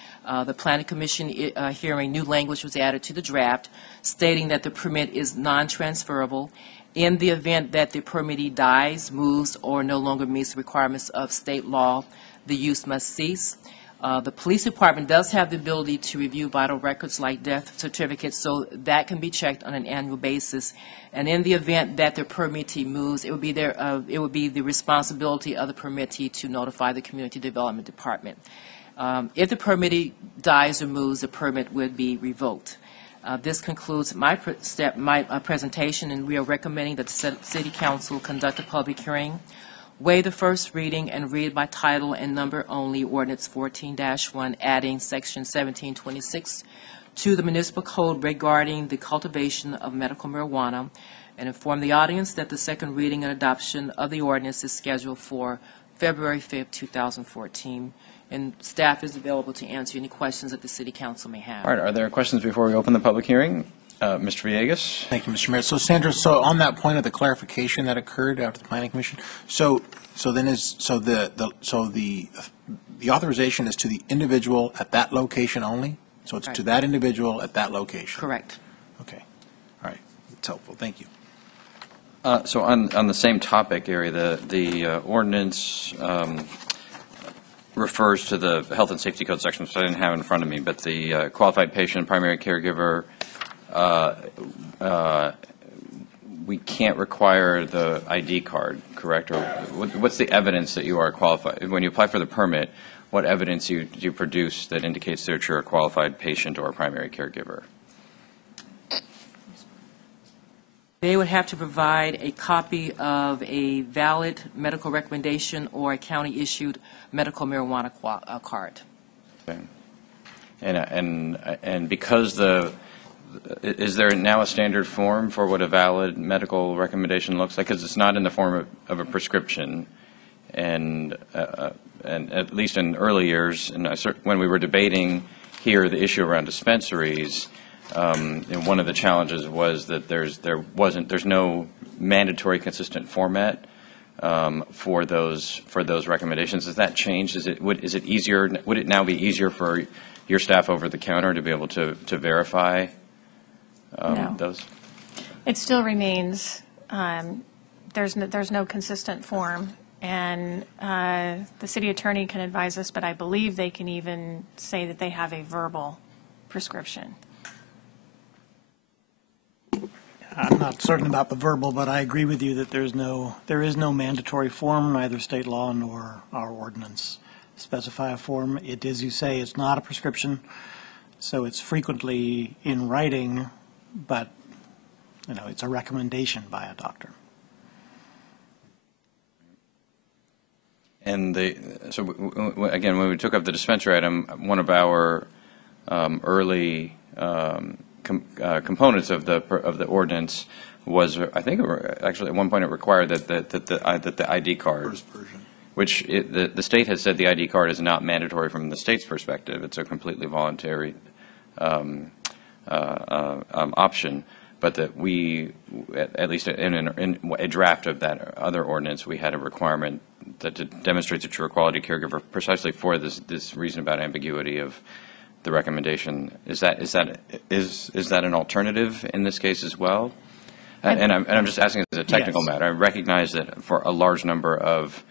Planning Commission hearing, new language was added to the draft, stating that the permit is non-transferable. In the event that the permittee dies, moves, or no longer meets the requirements of state law, the use must cease. The police department does have the ability to review vital records like death certificates, so that can be checked on an annual basis. And in the event that the permittee moves, it would be the responsibility of the permittee to notify the community development department. If the permittee dies or moves, the permit would be revoked. This concludes my presentation, and we are recommending that the City Council conduct a public hearing, waive the first reading, and read by title and number only Ordinance 14-1, adding Section 1726 to the Municipal Code regarding the cultivation of medical marijuana, and inform the audience that the second reading and adoption of the ordinance is scheduled for February 5th, 2014. And staff is available to answer any questions that the City Council may have. All right, are there questions before we open the public hearing? Mr. Villegas? Thank you, Mr. Mayor. So, Sandra, so on that point of the clarification that occurred after the Planning Commission, the authorization is to the individual at that location only? So it's Right. to that individual at that location? Correct. Okay. All right. It's helpful. Thank you. So on the same topic area, the ordinance refers to the Health and Safety Code section, which I didn't have in front of me, but the qualified patient, primary caregiver, we can't require the ID card, correct? Or what's the evidence that you are qualified? When you apply for the permit, what evidence do you produce that indicates that you're a qualified patient or a primary caregiver? They would have to provide a copy of a valid medical recommendation or a county-issued medical marijuana card. Okay. And because is there now a standard form for what a valid medical recommendation looks like? Because it's not in the form of a prescription, and at least in early years, and when we were debating here the issue around dispensaries, and one of the challenges was that there's no mandatory consistent format for those recommendations. Has that changed? Is it easier? Would it now be easier for your staff over the counter to be able to verify No. those? It still remains, there's no consistent form, and the city attorney can advise us, but I believe they can even say that they have a verbal prescription. I'm not certain about the verbal, but I agree with you that there is no mandatory form, neither state law nor our ordinance specify a form. It is, you say, it's not a prescription, so it's frequently in writing, but, it's a recommendation by a doctor. And again, when we took up the dispensary item, one of our early components of the ordinance was, I think, actually at one point it required that the ID card, which the state has said the ID card is not mandatory from the state's perspective. It's a completely voluntary option. But that we, at least in a draft of that other ordinance, we had a requirement that demonstrates that you're a quality caregiver precisely for this reason about ambiguity of the recommendation. Is that an alternative in this case as well? And I'm just asking as a technical matter. I recognize that for a large number of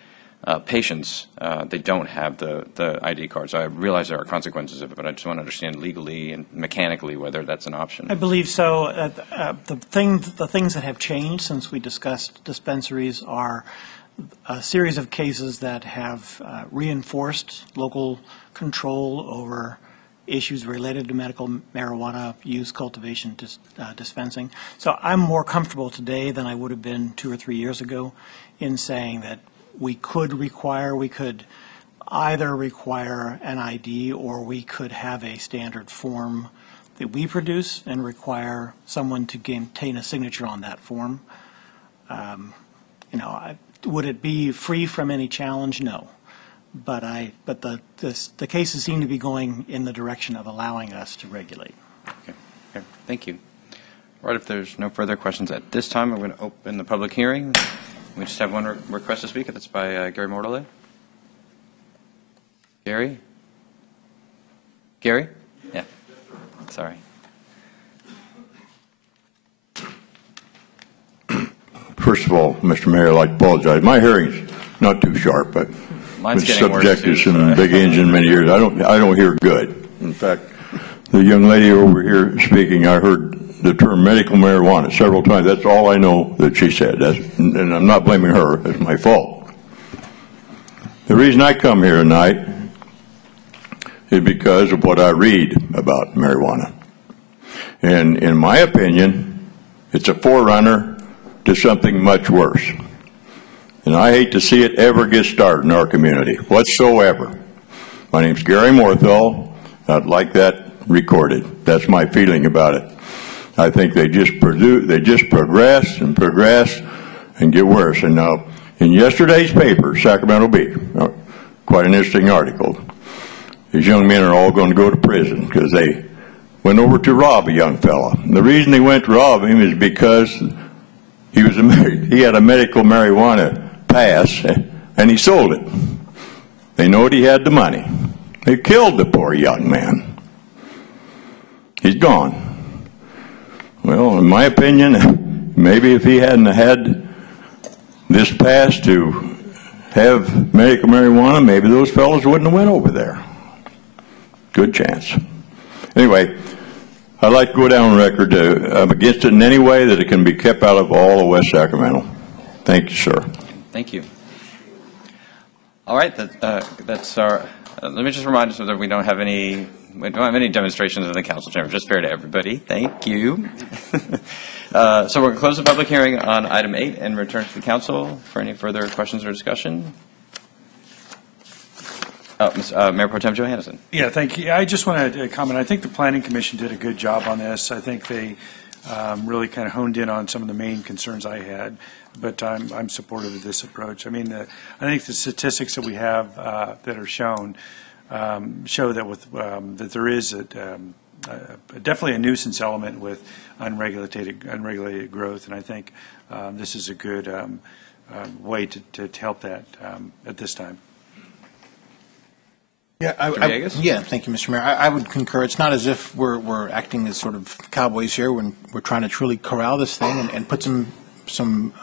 patients, they don't have the ID card. So I realize there are consequences of it, but I just want to understand legally and mechanically whether that's an option. I believe so. The things that have changed since we discussed dispensaries are a series of cases that have reinforced local control over issues related to medical marijuana use, cultivation, dispensing. So I'm more comfortable today than I would have been 2 or 3 years ago in saying that we could either require an ID or we could have a standard form that we produce and require someone to obtain a signature on that form. Would it be free from any challenge? No. But the cases seem to be going in the direction of allowing us to regulate. Okay. Thank you. All right, if there's no further questions at this time, I'm going to open the public hearing. We just have one request to speak. That's by Gary Mortale. Gary? Gary? Yeah. Sorry. First of all, Mr. Mayor, I'd like to apologize. My hearing's not too sharp, but Mine's been getting subject worse to too, some big engine many years. I don't hear good. In fact, the young lady over here speaking, I heard the term medical marijuana several times. That's all I know that she said. And I'm not blaming her. It's my fault. The reason I come here tonight is because of what I read about marijuana. And in my opinion, it's a forerunner to something much worse. And I hate to see it ever get started in our community, whatsoever. My name's Gary Morthal. I'd like that recorded. That's my feeling about it. I think they just progress and progress and get worse. And now, in yesterday's paper, Sacramento Bee, quite an interesting article. These young men are all going to go to prison because they went over to rob a young fella. And the reason they went to rob him is because he had a medical marijuana pass and he sold it. They knowed he had the money. They killed the poor young man. He's gone. Well, in my opinion, maybe if he hadn't had this pass to have medical marijuana, maybe those fellows wouldn't have went over there. Good chance. Anyway, I'd like to go down record. I'm against it in any way that it can be kept out of all of West Sacramento. Thank you, sir. Thank you. All right, that's our. Let me just remind us that we don't have any demonstrations in the council chamber. Just fair to everybody. Thank you. So we're going to close the public hearing on item 8 and return to the council for any further questions or discussion. Mayor Pro Tem Johannesson. Yeah, thank you. I just want to comment. I think the Planning Commission did a good job on this. I think they really kind of honed in on some of the main concerns I had, but I'm supportive of this approach. I mean, I think the statistics that we have that are shown show that that there is definitely a nuisance element with unregulated growth, and I think this is a good way to help that at this time. Yeah, thank you, Mr. Mayor. I would concur. It's not as if we're acting as sort of cowboys here when we're trying to truly corral this thing and put some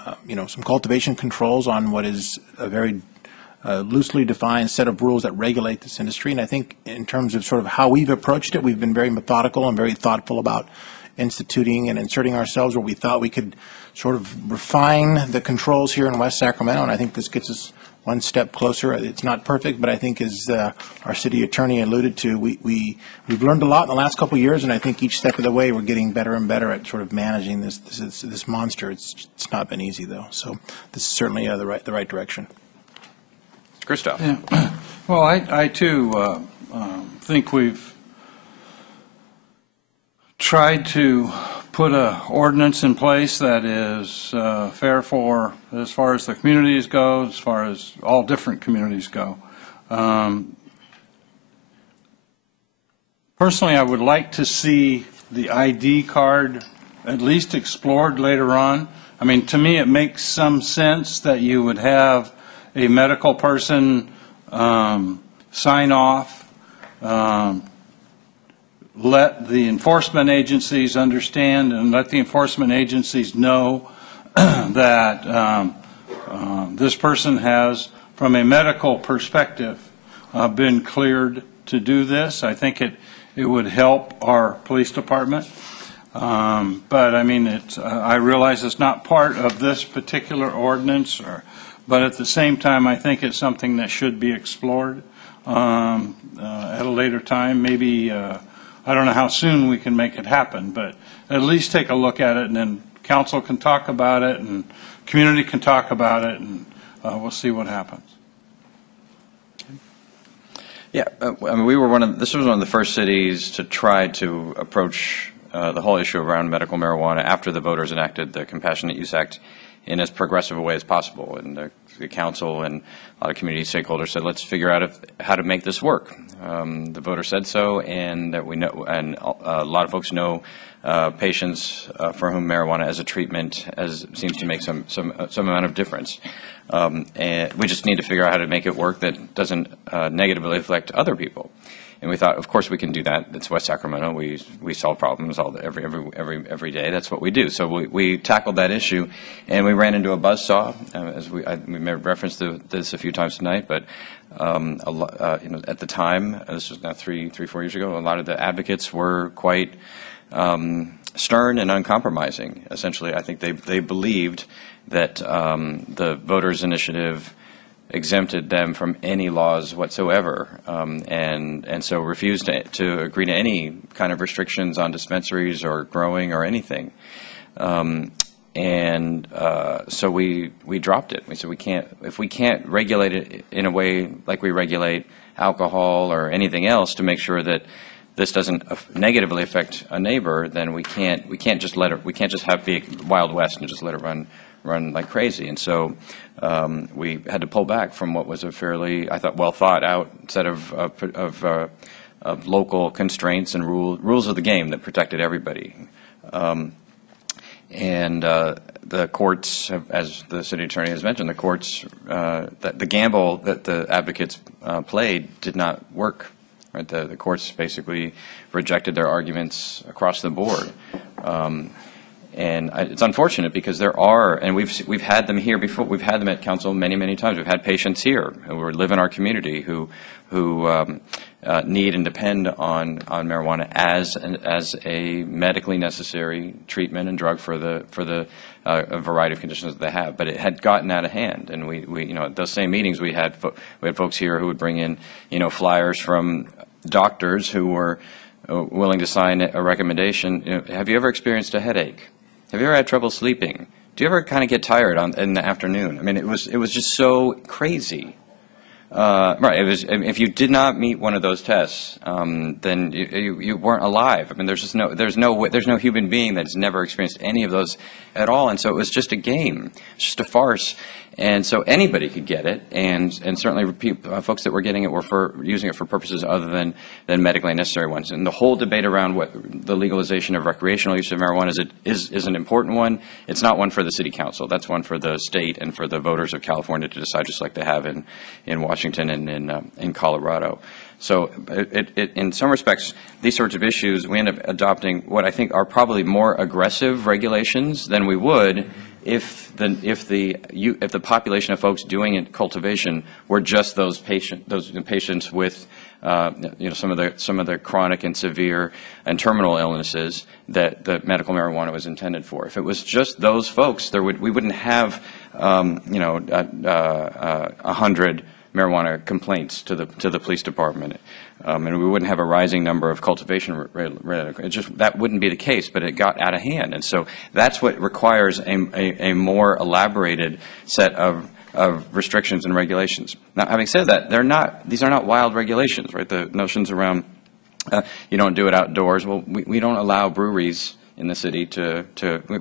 cultivation controls on what is a very loosely defined set of rules that regulate this industry. And I think in terms of sort of how we've approached it, we've been very methodical and very thoughtful about instituting and inserting ourselves where we thought we could sort of refine the controls here in West Sacramento. And I think this gets us one step closer. It's not perfect, but I think as our city attorney alluded to, we've learned a lot in the last couple of years, and I think each step of the way we're getting better and better at sort of managing this monster. It's not been easy, though. So this is certainly the right direction. Christoph. Yeah. Well, I too think we've tried to put an ordinance in place that is fair for as far as the communities go, as far as all different communities go. Personally, I would like to see the ID card at least explored later on. I mean, to me, it makes some sense that you would have a medical person sign off, let the enforcement agencies understand and let the enforcement agencies know that this person has, from a medical perspective, been cleared to do this. I think it would help our police department. But I mean, I realize it's not part of this particular ordinance, but at the same time, I think it's something that should be explored at a later time. Maybe, I don't know how soon we can make it happen, but at least take a look at it, and then council can talk about it, and community can talk about it, and we'll see what happens. Yeah, I mean, this was one of the first cities to try to approach the whole issue around medical marijuana after the voters enacted the Compassionate Use Act in as progressive a way as possible. And the council and a lot of community stakeholders said, let's figure out how to make this work. The voters said so, and that we know, and a lot of folks know patients for whom marijuana as a treatment seems to make some amount of difference. And we just need to figure out how to make it work that doesn't negatively affect other people. And we thought, of course, we can do that. It's West Sacramento. We solve problems every day. That's what we do. So we tackled that issue, and we ran into a buzzsaw. As we made reference to this a few times tonight, but at the time, this was now 3-4 years ago, a lot of the advocates were quite stern and uncompromising. Essentially, I think they believed that the voters' initiative exempted them from any laws whatsoever, and so refused to agree to any kind of restrictions on dispensaries or growing or anything. So we dropped it. We said if we can't regulate it in a way like we regulate alcohol or anything else to make sure that this doesn't negatively affect a neighbor, then we can't just be Wild West and just let it run like crazy. And so we had to pull back from what was a fairly, I thought, well thought out set of local constraints and rules of the game that protected everybody. The courts, as the city attorney has mentioned, the courts, the gamble that the advocates played did not work. Right? The courts basically rejected their arguments across the board. And it's unfortunate because there are, and we've had them here before. We've had them at council many times. We've had patients here who live in our community who need and depend on marijuana as a medically necessary treatment and drug for the a variety of conditions that they have. But it had gotten out of hand, and we at those same meetings we had folks here who would bring in flyers from doctors who were willing to sign a recommendation. Have you ever experienced a headache? Have you ever had trouble sleeping? Do you ever kind of get tired in the afternoon? I mean, it was just so crazy. Right. If you did not meet one of those tests, then you weren't alive. I mean, there's no human being that's never experienced any of those at all. And so it was just a game, just a farce. And so anybody could get it, and certainly folks that were getting it were using it for purposes other than medically necessary ones. And the whole debate around what the legalization of recreational use of marijuana is an important one. It's not one for the City Council. That's one for the state and for the voters of California to decide, just like they have in Washington and in Colorado. So in some respects, these sorts of issues, we end up adopting what I think are probably more aggressive regulations than we would if the population of folks doing cultivation were just those patients with some of the chronic and severe and terminal illnesses that the medical marijuana was intended for. If it was just those folks, we wouldn't have 100 marijuana complaints to the police department, and we wouldn't have a rising number of cultivation. That wouldn't be the case, but it got out of hand, and so that's what requires a more elaborated set of restrictions and regulations. Now, having said that, these are not wild regulations, right? The notions around you don't do it outdoors. Well, we don't allow breweries in the city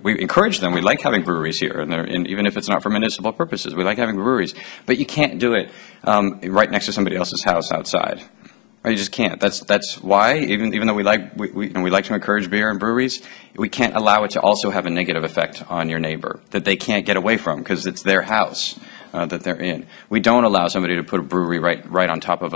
we encourage them. We like having breweries here, and even if it's not for municipal purposes, we like having breweries. But you can't do it right next to somebody else's house outside. Right, you just can't. That's why, even though we like to encourage beer and breweries, we can't allow it to also have a negative effect on your neighbor that they can't get away from because it's their house that they're in. We don't allow somebody to put a brewery right on top of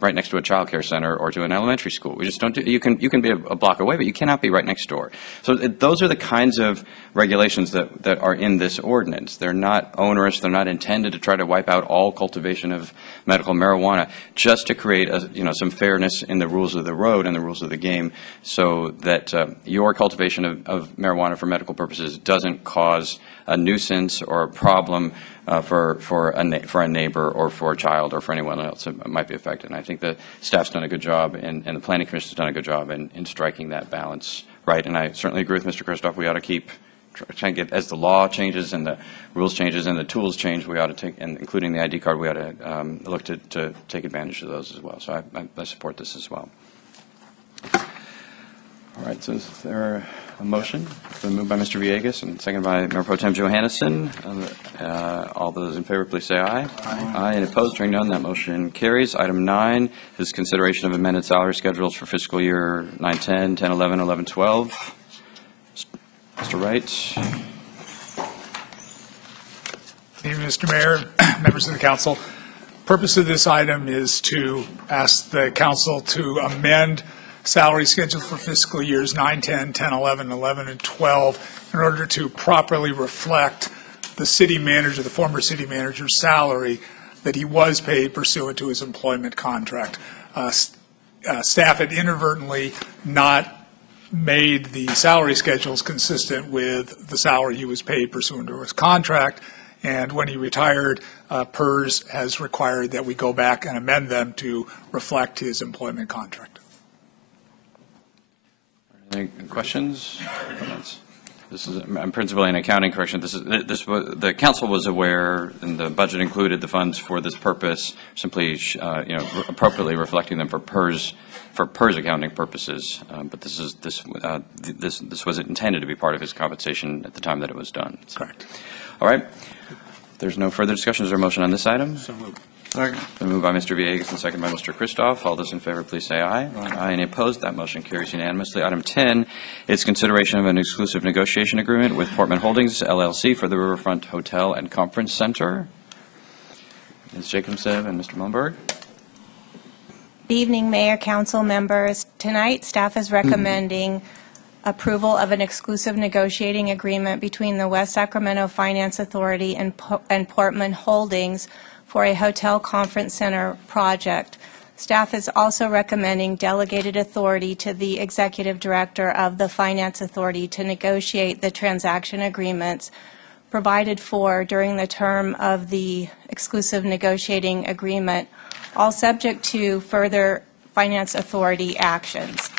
right next to a child care center or to an elementary school. We just don't do. You can be a block away, but you cannot be right next door. So those are the kinds of regulations that are in this ordinance. They're not onerous. They're not intended to try to wipe out all cultivation of medical marijuana, just to create some fairness in the rules of the road and the rules of the game, so that your cultivation of marijuana for medical purposes doesn't cause a nuisance or a problem for a neighbor or for a child or for anyone else that might be affected. And I think the staff's done a good job, and the Planning Commission's done a good job in striking that balance right. And I certainly agree with Mr. Kristoff. We ought to keep trying to get, as the law changes and the rules changes and the tools change, we ought to take, and including the ID card, we ought to look to take advantage of those as well. So I support this as well. All right, so is there a motion? It's been moved by Mr. Villegas and seconded by Mayor Pro Tem Johannesson. All those in favor, please say aye. Aye. Aye. And opposed? Hearing none, that motion carries. Item 9 is consideration of amended salary schedules for fiscal year 9/10, 10/11, 11/12. Mr. Wright. Good evening, Mr. Mayor, members of the council. Purpose of this item is to ask the council to amend salary schedule for fiscal years 9/10, 10/11, 11, and 12 in order to properly reflect the city manager, the former city manager's salary that he was paid pursuant to his employment contract. Staff had inadvertently not made the salary schedules consistent with the salary he was paid pursuant to his contract, and when he retired, PERS has required that we go back and amend them to reflect his employment contract. Any questions? Comments? I'm principally an accounting correction. The council was aware, and the budget included the funds for this purpose, simply appropriately reflecting them for PERS accounting purposes. But this was intended to be part of his compensation at the time that it was done. So. Correct. All right. If there's no further discussion, is there a motion on this item? So moved. Been moved by Mr. Villegas and seconded by Mr. Kristoff. All those in favor, please say aye. Aye. Any opposed? That motion carries unanimously. Item 10 is consideration of an exclusive negotiation agreement with Portman Holdings, LLC, for the Riverfront Hotel and Conference Center. Ms. Jacobson and Mr. Mullenberg. Good evening, Mayor, Council members. Tonight, staff is recommending approval of an exclusive negotiating agreement between the West Sacramento Finance Authority and Portman Holdings for a hotel conference center project. Staff is also recommending delegated authority to the Executive Director of the Finance Authority to negotiate the transaction agreements provided for during the term of the exclusive negotiating agreement, all subject to further Finance Authority actions.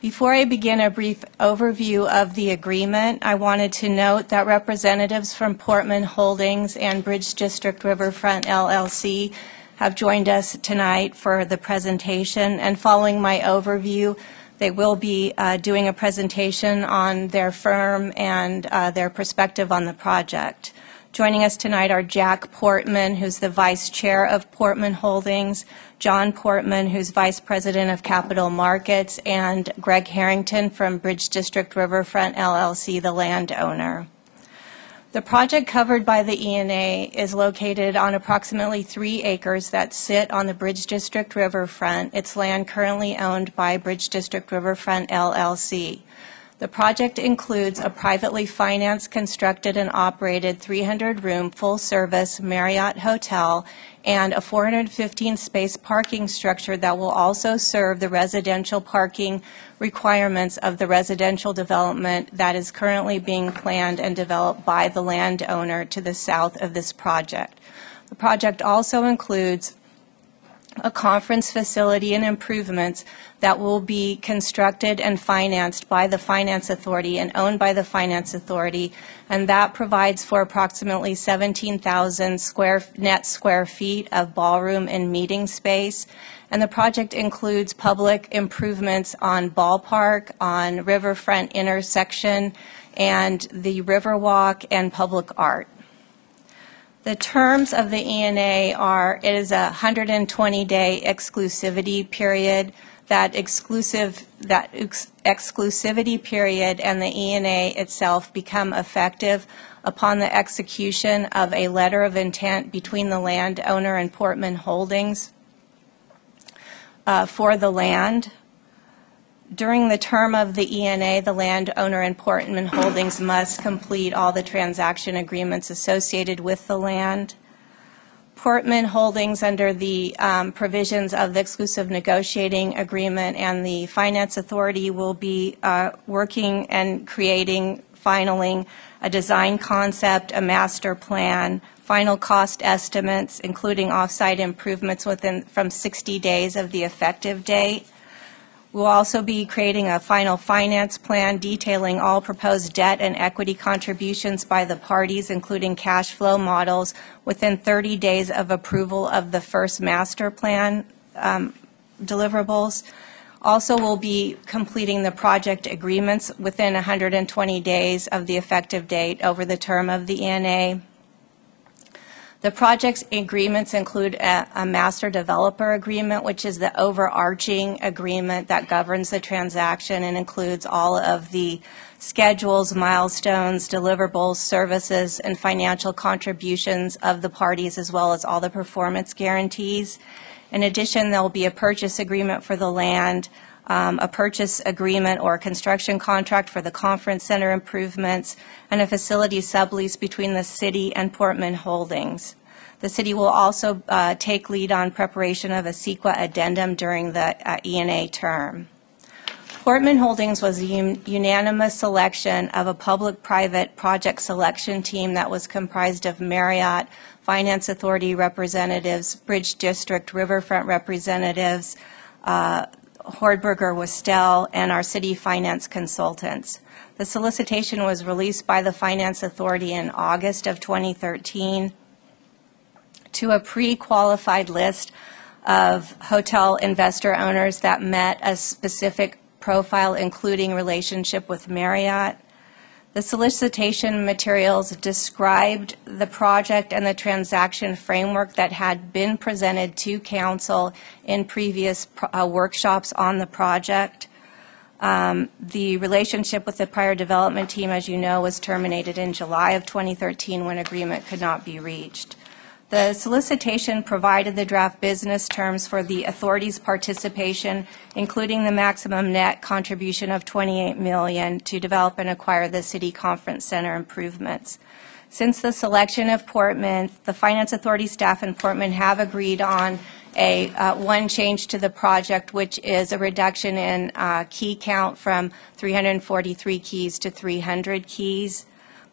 Before I begin a brief overview of the agreement, I wanted to note that representatives from Portman Holdings and Bridge District Riverfront LLC have joined us tonight for the presentation, and following my overview, they will be doing a presentation on their firm and their perspective on the project. Joining us tonight are Jack Portman, who's the Vice Chair of Portman Holdings, John Portman, who's Vice President of Capital Markets, and Greg Harrington from Bridge District Riverfront LLC, the landowner. The project covered by the ENA is located on approximately 3 acres that sit on the Bridge District Riverfront. It's land currently owned by Bridge District Riverfront LLC. The project includes a privately financed, constructed, and operated 300-room full-service Marriott hotel and a 415-space parking structure that will also serve the residential parking requirements of the residential development that is currently being planned and developed by the landowner to the south of this project. The project also includes a conference facility and improvements that will be constructed and financed by the Finance Authority and owned by the Finance Authority, and that provides for approximately 17,000 net square feet of ballroom and meeting space. And the project includes public improvements on Ballpark, on Riverfront intersection, and the Riverwalk and public art. The terms of the ENA are, it is a 120-day exclusivity period. That exclusivity period and the ENA itself become effective upon the execution of a letter of intent between the landowner and Portman Holdings for the land. During the term of the ENA, the landowner and Portman Holdings must complete all the transaction agreements associated with the land. Portman Holdings, under the provisions of the exclusive negotiating agreement and the Finance Authority, will be working and creating, finaling a design concept, a master plan, final cost estimates, including off-site improvements from 60 days of the effective date. We'll also be creating a final finance plan detailing all proposed debt and equity contributions by the parties, including cash flow models, within 30 days of approval of the first master plan deliverables. Also, we'll be completing the project agreements within 120 days of the effective date over the term of the ENA. The project's agreements include a master developer agreement, which is the overarching agreement that governs the transaction and includes all of the schedules, milestones, deliverables, services, and financial contributions of the parties, as well as all the performance guarantees. In addition, there will be a purchase agreement for the land, a purchase agreement or a construction contract for the conference center improvements, and a facility sublease between the city and Portman Holdings. The city will also take lead on preparation of a CEQA addendum during the ENA term. Portman Holdings was a unanimous selection of a public-private project selection team that was comprised of Marriott, Finance Authority representatives, Bridge District, Riverfront representatives, Hordberger Westell, and our city finance consultants. The solicitation was released by the Finance Authority in August of 2013 to a pre-qualified list of hotel investor owners that met a specific profile, including relationship with Marriott. The solicitation materials described the project and the transaction framework that had been presented to council in previous workshops on the project. The relationship with the prior development team, as you know, was terminated in July of 2013 when agreement could not be reached. The solicitation provided the draft business terms for the authority's participation, including the maximum net contribution of $28 million to develop and acquire the city conference center improvements. Since the selection of Portman, the Finance Authority staff in Portman have agreed on one change to the project, which is a reduction in key count from 343 keys to 300 keys.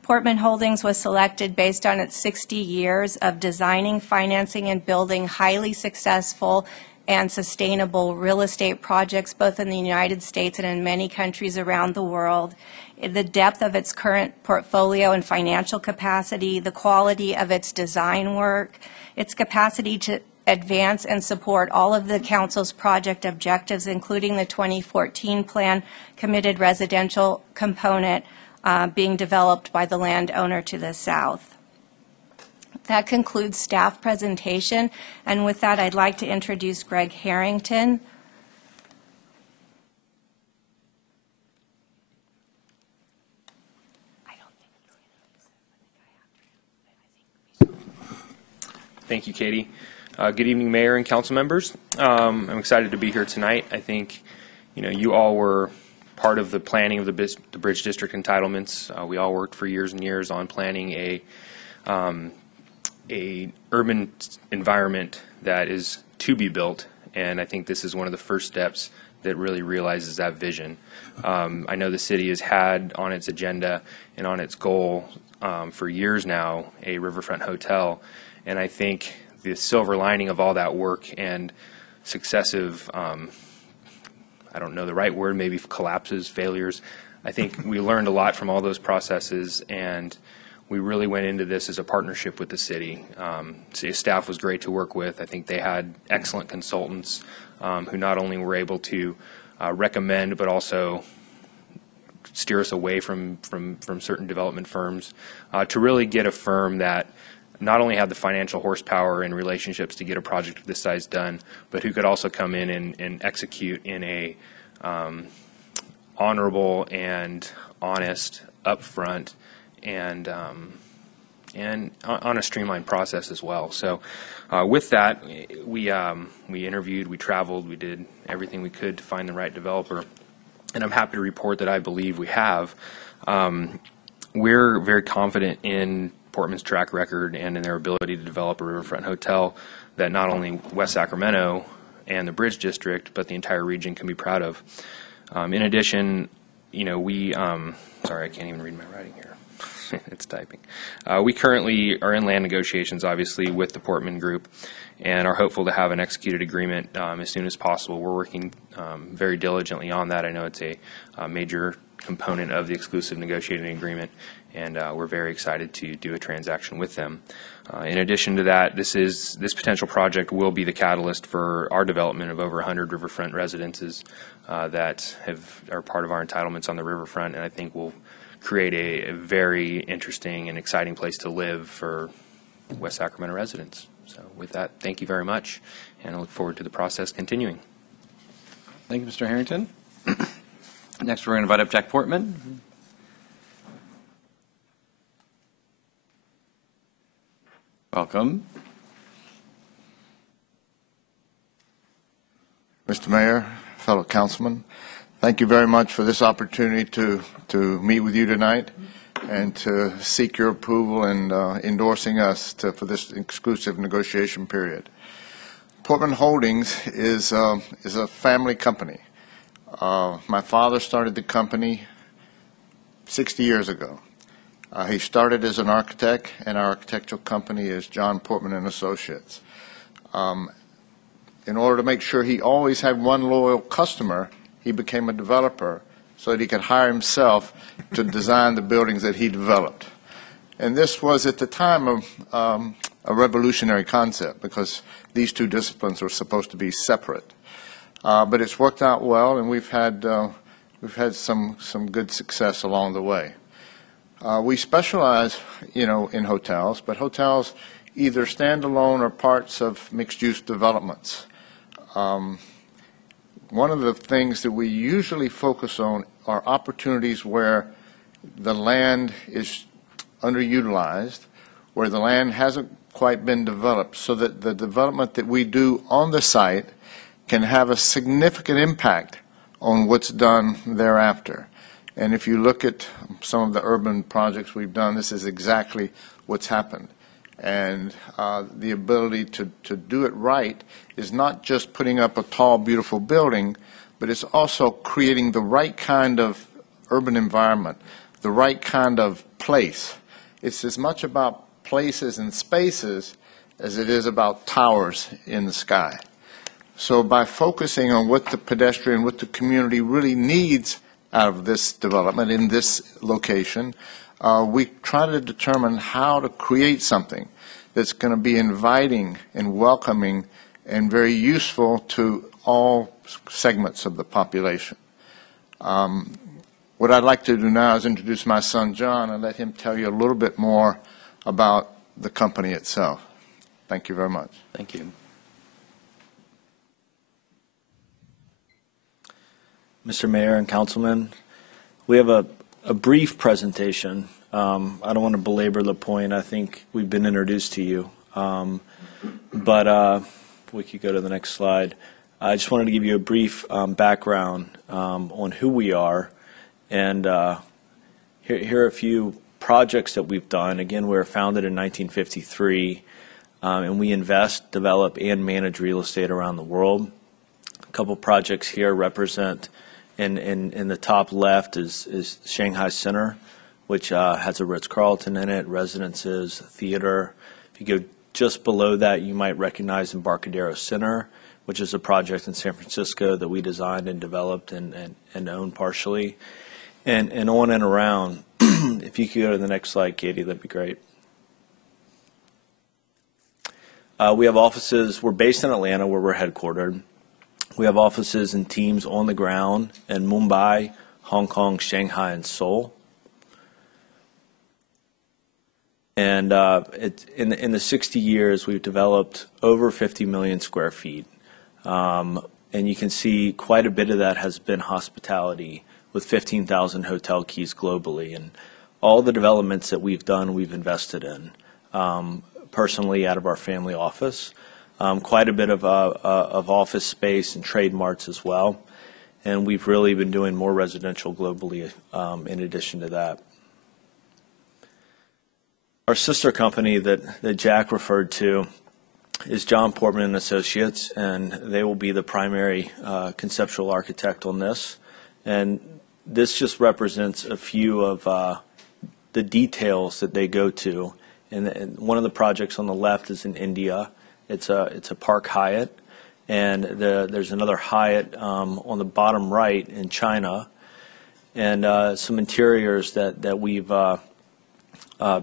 Portman Holdings was selected based on its 60 years of designing, financing, and building highly successful and sustainable real estate projects, both in the United States and in many countries around the world, the depth of its current portfolio and financial capacity, the quality of its design work, its capacity to advance and support all of the Council's project objectives, including the 2014 plan committed residential component being developed by the landowner to the south. That concludes staff presentation, and with that, I'd like to introduce Greg Harrington. Thank you, Katie. Good evening, Mayor and Council members. I'm excited to be here tonight. I think, you all were part of the planning of the Bridge District entitlements. We all worked for years and years on planning a urban environment that is to be built, and I think this is one of the first steps that really realizes that vision. I know the city has had on its agenda and on its goal for years now a riverfront hotel, and I think the silver lining of all that work and successive, I don't know the right word, maybe collapses, failures, I think we learned a lot from all those processes, and we really went into this as a partnership with the city. Staff was great to work with. I think they had excellent consultants who not only were able to recommend but also steer us away from certain development firms to really get a firm that not only had the financial horsepower and relationships to get a project of this size done, but who could also come in and execute in a honorable and honest, upfront, and on a streamlined process as well. So with that, we interviewed, we traveled, we did everything we could to find the right developer, and I'm happy to report that I believe we have. We're very confident in Portman's track record and in their ability to develop a riverfront hotel that not only West Sacramento and the Bridge District, but the entire region can be proud of. In addition, we, sorry, I can't even read my writing here. It's typing. We currently are in land negotiations, obviously, with the Portman Group, and are hopeful to have an executed agreement as soon as possible. We're working very diligently on that. I know it's a major component of the exclusive negotiating agreement, and we're very excited to do a transaction with them. In addition to that, this potential project will be the catalyst for our development of over 100 riverfront residences that are part of our entitlements on the riverfront, and I think will create a very interesting and exciting place to live for West Sacramento residents. So with that, thank you very much, and I look forward to the process continuing. Thank you, Mr. Harrington. Next, we're going to invite up Jack Portman. Welcome. Mr. Mayor, fellow councilmen, thank you very much for this opportunity to meet with you tonight and to seek your approval and endorsing us for this exclusive negotiation period. Portman Holdings is a family company. My father started the company 60 years ago. He started as an architect, and our architectural company is John Portman and Associates. In order to make sure he always had one loyal customer, he became a developer so that he could hire himself to design the buildings that he developed. And this was at the time of a revolutionary concept, because these two disciplines were supposed to be separate. But it's worked out well, and we've had some good success along the way. We specialize, in hotels, but hotels either stand alone or parts of mixed-use developments. One of the things that we usually focus on are opportunities where the land is underutilized, where the land hasn't quite been developed, so that the development that we do on the site can have a significant impact on what's done thereafter. And if you look at some of the urban projects we've done, this is exactly what's happened. And the ability to do it right is not just putting up a tall, beautiful building, but it's also creating the right kind of urban environment, the right kind of place. It's as much about places and spaces as it is about towers in the sky. So by focusing on what the pedestrian, what the community really needs out of this development in this location, we try to determine how to create something that's going to be inviting and welcoming and very useful to all segments of the population. What I'd like to do now is introduce my son John and let him tell you a little bit more about the company itself. Thank you very much. Thank you. Mr. Mayor and Councilman, we have a brief presentation. I don't want to belabor the point. I think we've been introduced to you. But we could go to the next slide. I just wanted to give you a brief background on who we are. And here are a few projects that we've done. Again, we were founded in 1953, and we invest, develop, and manage real estate around the world. A couple projects here represent, in the top left is Shanghai Center, which has a Ritz-Carlton in it, residences, theater. If you go just below that, you might recognize Embarcadero Center, which is a project in San Francisco that we designed and developed and own partially. And on and around. If you could go to the next slide, Katie, that'd be great. We have offices. We're based in Atlanta, where we're headquartered. We have offices and teams on the ground in Mumbai, Hong Kong, Shanghai, and Seoul. And in the 60 years, we've developed over 50 million square feet. And you can see quite a bit of that has been hospitality, with 15,000 hotel keys globally. And all the developments that we've done, we've invested in, personally out of our family office. Quite a bit of office space and trademarks as well. And we've really been doing more residential globally in addition to that. Our sister company that Jack referred to is John Portman and Associates, and they will be the primary conceptual architect on this. And this just represents a few of the details that they go to. And one of the projects on the left is in India. It's a Park Hyatt, and there's another Hyatt on the bottom right in China, and some interiors that we've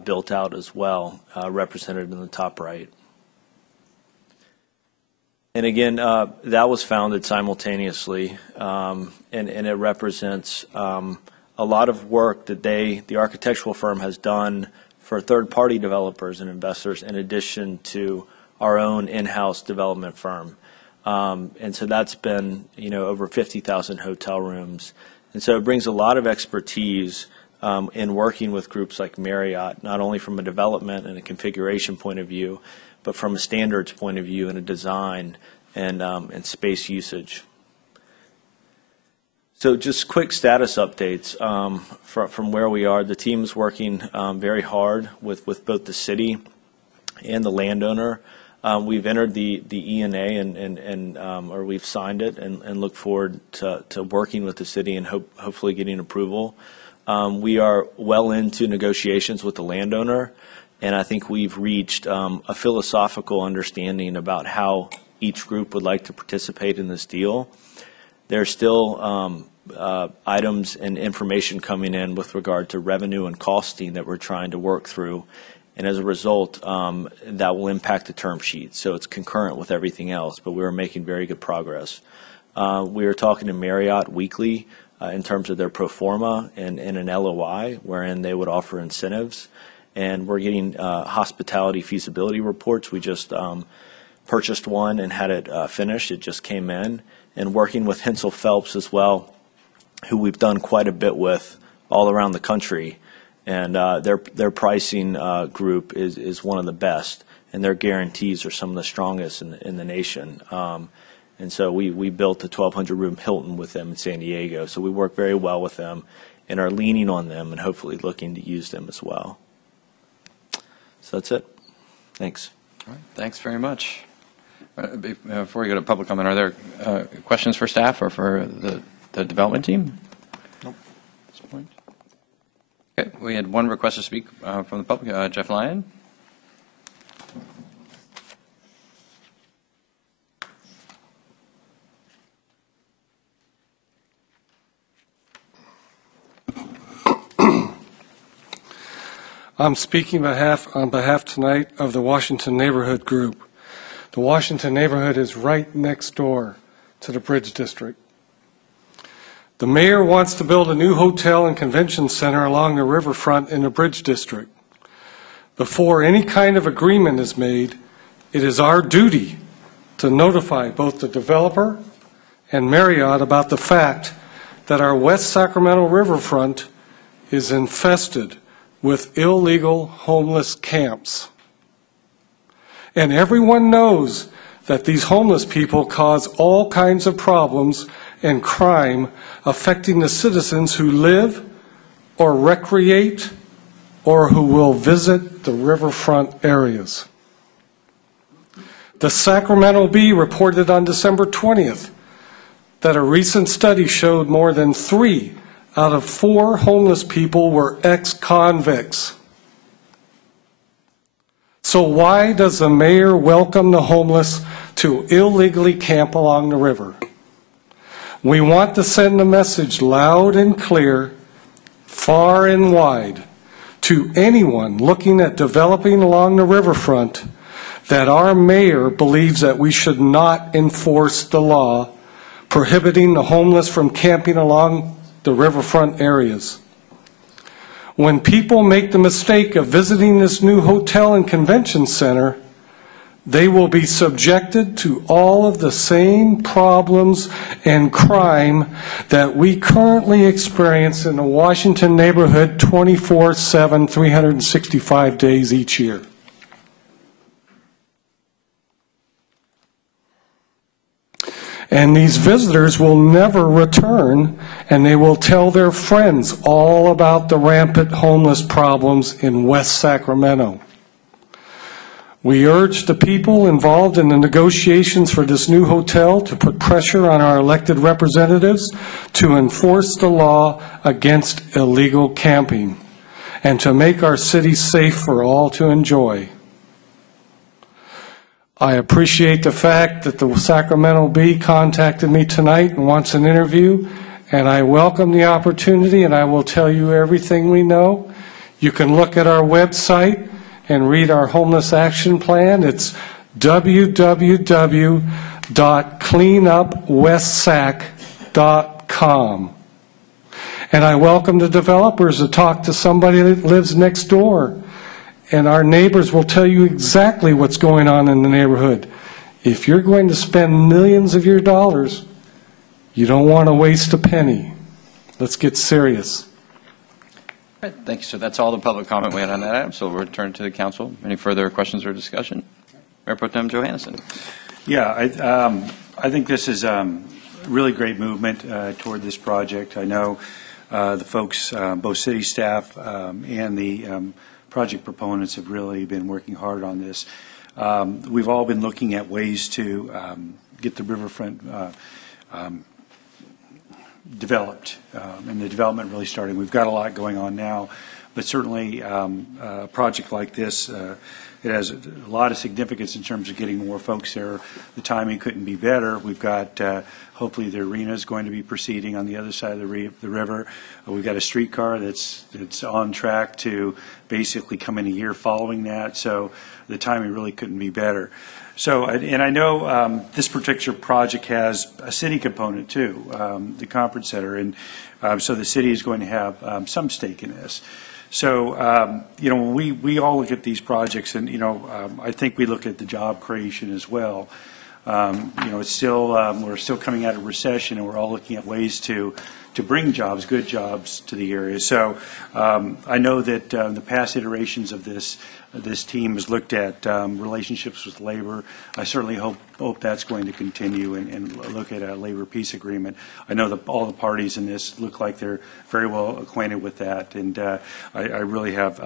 built out as well, represented in the top right. And again, that was founded simultaneously, and it represents a lot of work that the architectural firm has done for third-party developers and investors, in addition to our own in-house development firm. And so that's been, over 50,000 hotel rooms. And so it brings a lot of expertise in working with groups like Marriott, not only from a development and a configuration point of view, but from a standards point of view and a design and space usage. So just quick status updates from where we are. The team is working very hard with both the city and the landowner. We've entered the ENA or we've signed it and look forward to working with the city and hopefully getting approval. We are well into negotiations with the landowner, and I think we've reached a philosophical understanding about how each group would like to participate in this deal. There's still items and information coming in with regard to revenue and costing that we're trying to work through. And as a result, that will impact the term sheet. So it's concurrent with everything else, but we are making very good progress. We are talking to Marriott weekly in terms of their pro forma and an LOI, wherein they would offer incentives. And we're getting hospitality feasibility reports. We just purchased one and had it finished. It just came in. And working with Hensel Phelps as well, who we've done quite a bit with all around the country. And their pricing group is one of the best, and their guarantees are some of the strongest in the nation. And so we built a 1,200-room Hilton with them in San Diego. So we work very well with them and are leaning on them and hopefully looking to use them as well. So that's it. Thanks. All right. Thanks very much. Before we go to public comment, are there questions for staff or for the development team? Nope. At this point. Okay, we had one request to speak from the public. Jeff Lyon. I'm speaking on behalf tonight of the Washington Neighborhood Group. The Washington neighborhood is right next door to the Bridge District. The mayor wants to build a new hotel and convention center along the riverfront in the Bridge District. Before any kind of agreement is made, it is our duty to notify both the developer and Marriott about the fact that our West Sacramento riverfront is infested with illegal homeless camps. And everyone knows that these homeless people cause all kinds of problems and crime affecting the citizens who live or recreate or who will visit the riverfront areas. The Sacramento Bee reported on December 20th that a recent study showed more than 3 out of 4 homeless people were ex-convicts. So why does the mayor welcome the homeless to illegally camp along the river? We want to send a message loud and clear, far and wide, to anyone looking at developing along the riverfront that our mayor believes that we should not enforce the law prohibiting the homeless from camping along the riverfront areas. When people make the mistake of visiting this new hotel and convention center, they will be subjected to all of the same problems and crime that we currently experience in the Washington neighborhood 24/7, 365 days each year. And these visitors will never return, and they will tell their friends all about the rampant homeless problems in West Sacramento. We urge the people involved in the negotiations for this new hotel to put pressure on our elected representatives to enforce the law against illegal camping and to make our city safe for all to enjoy. I appreciate the fact that the Sacramento Bee contacted me tonight and wants an interview, and I welcome the opportunity, and I will tell you everything we know. You can look at our website and read our homeless action plan. It's www.cleanupwestsac.com. And I welcome the developers to talk to somebody that lives next door. And our neighbors will tell you exactly what's going on in the neighborhood. If you're going to spend millions of your dollars, you don't want to waste a penny. Let's get serious. All right, thank you, sir. That's all the public comment we had on that item, so we'll return to the council. Any further questions or discussion? Mayor Pro Tem Johannesson. Yeah, I think this is really great movement toward this project. I know the folks, both city staff and the project proponents have really been working hard on this. We've all been looking at ways to get the riverfront developed, and the development really starting. We've got a lot going on now, but certainly a project like this, it has a lot of significance in terms of getting more folks there. The timing couldn't be better. We've got, hopefully the arena is going to be proceeding on the other side of the river. We've got a streetcar that's on track to basically come in a year following that, so the timing really couldn't be better. So, and I know this particular project has a city component too, the conference center, and so the city is going to have some stake in this. So, you know, when we all look at these projects, and, you know, I think we look at the job creation as well. You know, it's still, we're still coming out of recession, and we're all looking at ways to bring jobs, good jobs, to the area. So I know that the past iterations of this team has looked at relationships with labor. I certainly hope that's going to continue and look at a labor peace agreement. I know that all the parties in this look like they're very well acquainted with that, and I really have.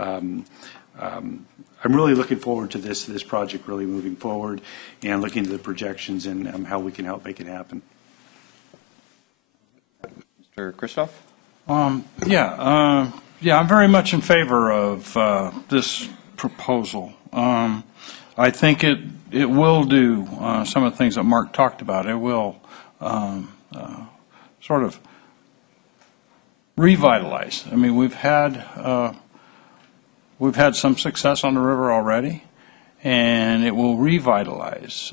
I'm really looking forward to this project really moving forward and looking to the projections and how we can help make it happen. Mr. Kristoff? Yeah, I'm very much in favor of this proposal. I think it will do some of the things that Mark talked about. It will sort of revitalize. I mean, we've had we've had some success on the river already, and it will revitalize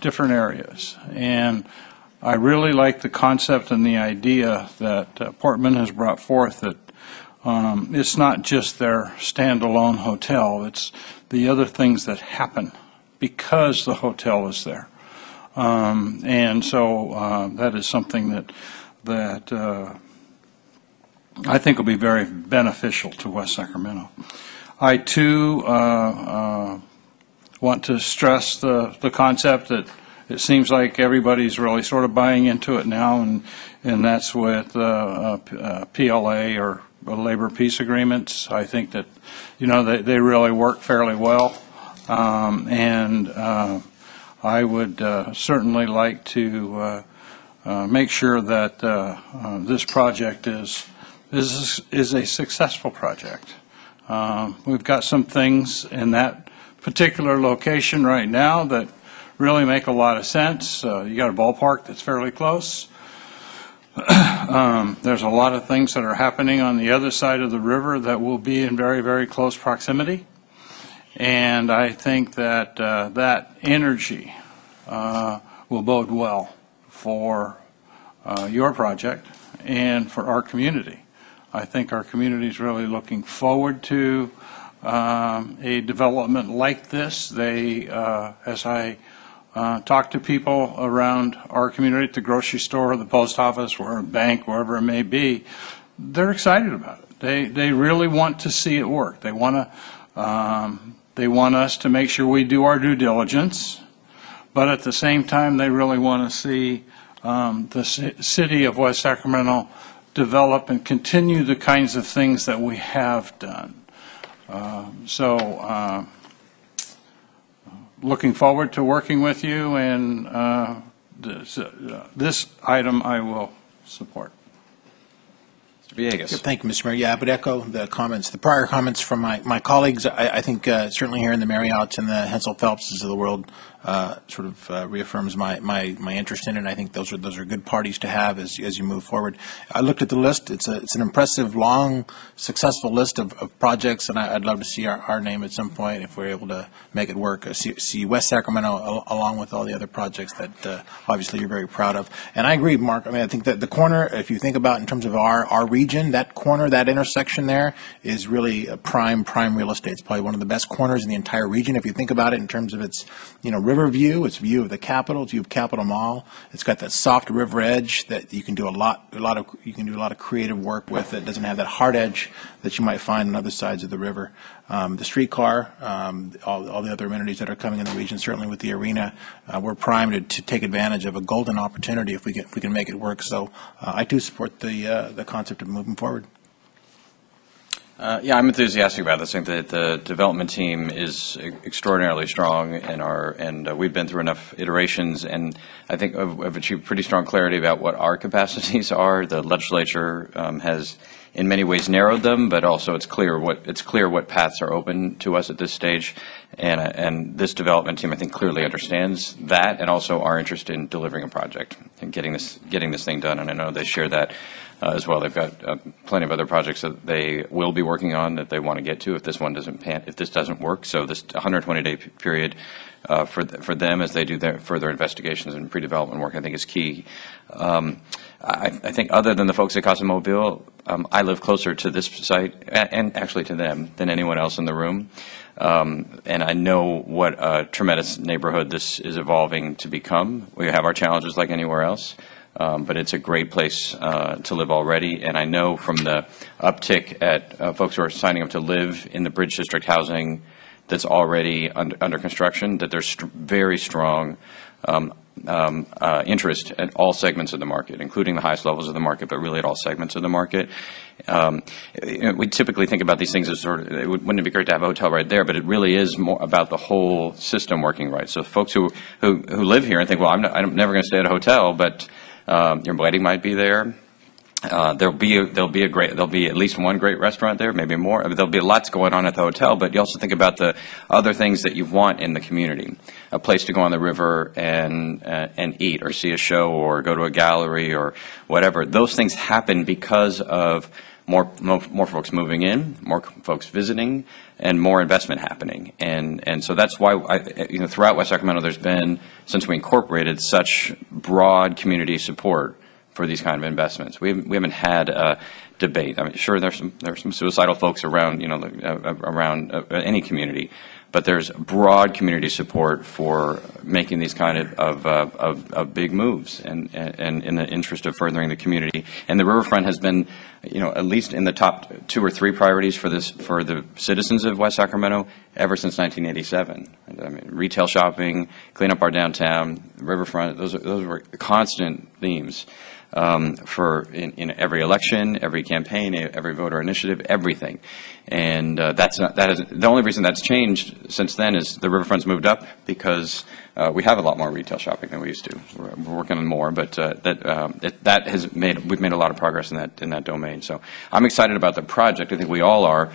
different areas. And I really like the concept and the idea that Portman has brought forth, that it's not just their standalone hotel, it's the other things that happen because the hotel is there. And so that is something that I think will be very beneficial to West Sacramento. I, too, want to stress the concept that it seems like everybody's really sort of buying into it now, and that's with PLA or labor peace agreements. I think that, you know, they really work fairly well, and I would certainly like to make sure that this project is a successful project. We've got some things in that particular location right now that really make a lot of sense. You got a ballpark that's fairly close. There's a lot of things that are happening on the other side of the river that will be in very, very close proximity. And I think that that energy will bode well for your project and for our community. I think our community is really looking forward to a development like this. They, as I talk to people around our community, at the grocery store, the post office, or a bank, wherever it may be, they're excited about it. They really want to see it work. They want us to make sure we do our due diligence, but at the same time, they really want to see the city of West Sacramento develop and continue the kinds of things that we have done. Looking forward to working with you, and this item I will support. Mr. Villegas. Thank you, Mr. Mayor. Yeah, I would echo the comments, the prior comments from my colleagues. I think certainly here in the Marriotts and the Hensel Phelpses of the world sort of reaffirms my interest in it. I think those are good parties to have as you move forward. I looked at the list. It's an impressive, long, successful list of projects, and I'd love to see our name at some point if we're able to make it work. See West Sacramento along with all the other projects that obviously you're very proud of. And I agree, Mark. I mean, I think that the corner, if you think about in terms of our region, that corner, that intersection there is really a prime real estate. It's probably one of the best corners in the entire region. If you think about it in terms of its, river view, its view of the Capitol, its view of Capitol Mall. It's got that soft river edge that you can do a lot of creative work with. It doesn't have that hard edge that you might find on other sides of the river. The streetcar, all the other amenities that are coming in the region, certainly with the arena, we're primed to take advantage of a golden opportunity if we can make it work. So I do support the concept of moving forward. Yeah, I'm enthusiastic about this. I think that the development team is extraordinarily strong, and we've been through enough iterations, and I think I've achieved pretty strong clarity about what our capacities are. The legislature has, in many ways, narrowed them, but also it's clear what paths are open to us at this stage, and this development team, I think, clearly understands that, and also our interest in delivering a project and getting this thing done. And I know they share that. As well, they've got plenty of other projects that they will be working on that they want to get to if this doesn't work. So this 120-day period for them as they do their further investigations and pre-development work, I think, is key. I think other than the folks at Casa Mobile, I live closer to this site and actually to them than anyone else in the room. And I know what a tremendous neighborhood this is evolving to become. We have our challenges like anywhere else. But it's a great place to live already, and I know from the uptick at folks who are signing up to live in the Bridge District housing that's already under construction that there's very strong interest at all segments of the market, including the highest levels of the market, but really at all segments of the market. We typically think about these things as wouldn't it be great to have a hotel right there, but it really is more about the whole system working right. So folks who live here and think, well, I'm never going to stay at a hotel, but your wedding might be there. There'll be at least one great restaurant there, maybe more. I mean, there'll be lots going on at the hotel, but you also think about the other things that you want in the community: a place to go on the river and eat, or see a show, or go to a gallery, or whatever. Those things happen because of more folks moving in, more folks visiting, and more investment happening. And so that's why, throughout West Sacramento, there's been, since we incorporated, such broad community support for these kind of investments. We haven't had a debate. I mean, sure, there's some suicidal folks around, around any community, but there's broad community support for making these kind of big moves, and in the interest of furthering the community. And the riverfront has been, at least in the top 2 or 3 priorities for the citizens of West Sacramento ever since 1987. I mean, retail shopping, clean up our downtown, riverfront. Those were constant themes. In every election, every campaign, every voter initiative, everything. And the only reason that's changed since then is the riverfront's moved up because we have a lot more retail shopping than we used to. We're working on more, but we've made a lot of progress in that domain. So I'm excited about the project. I think we all are.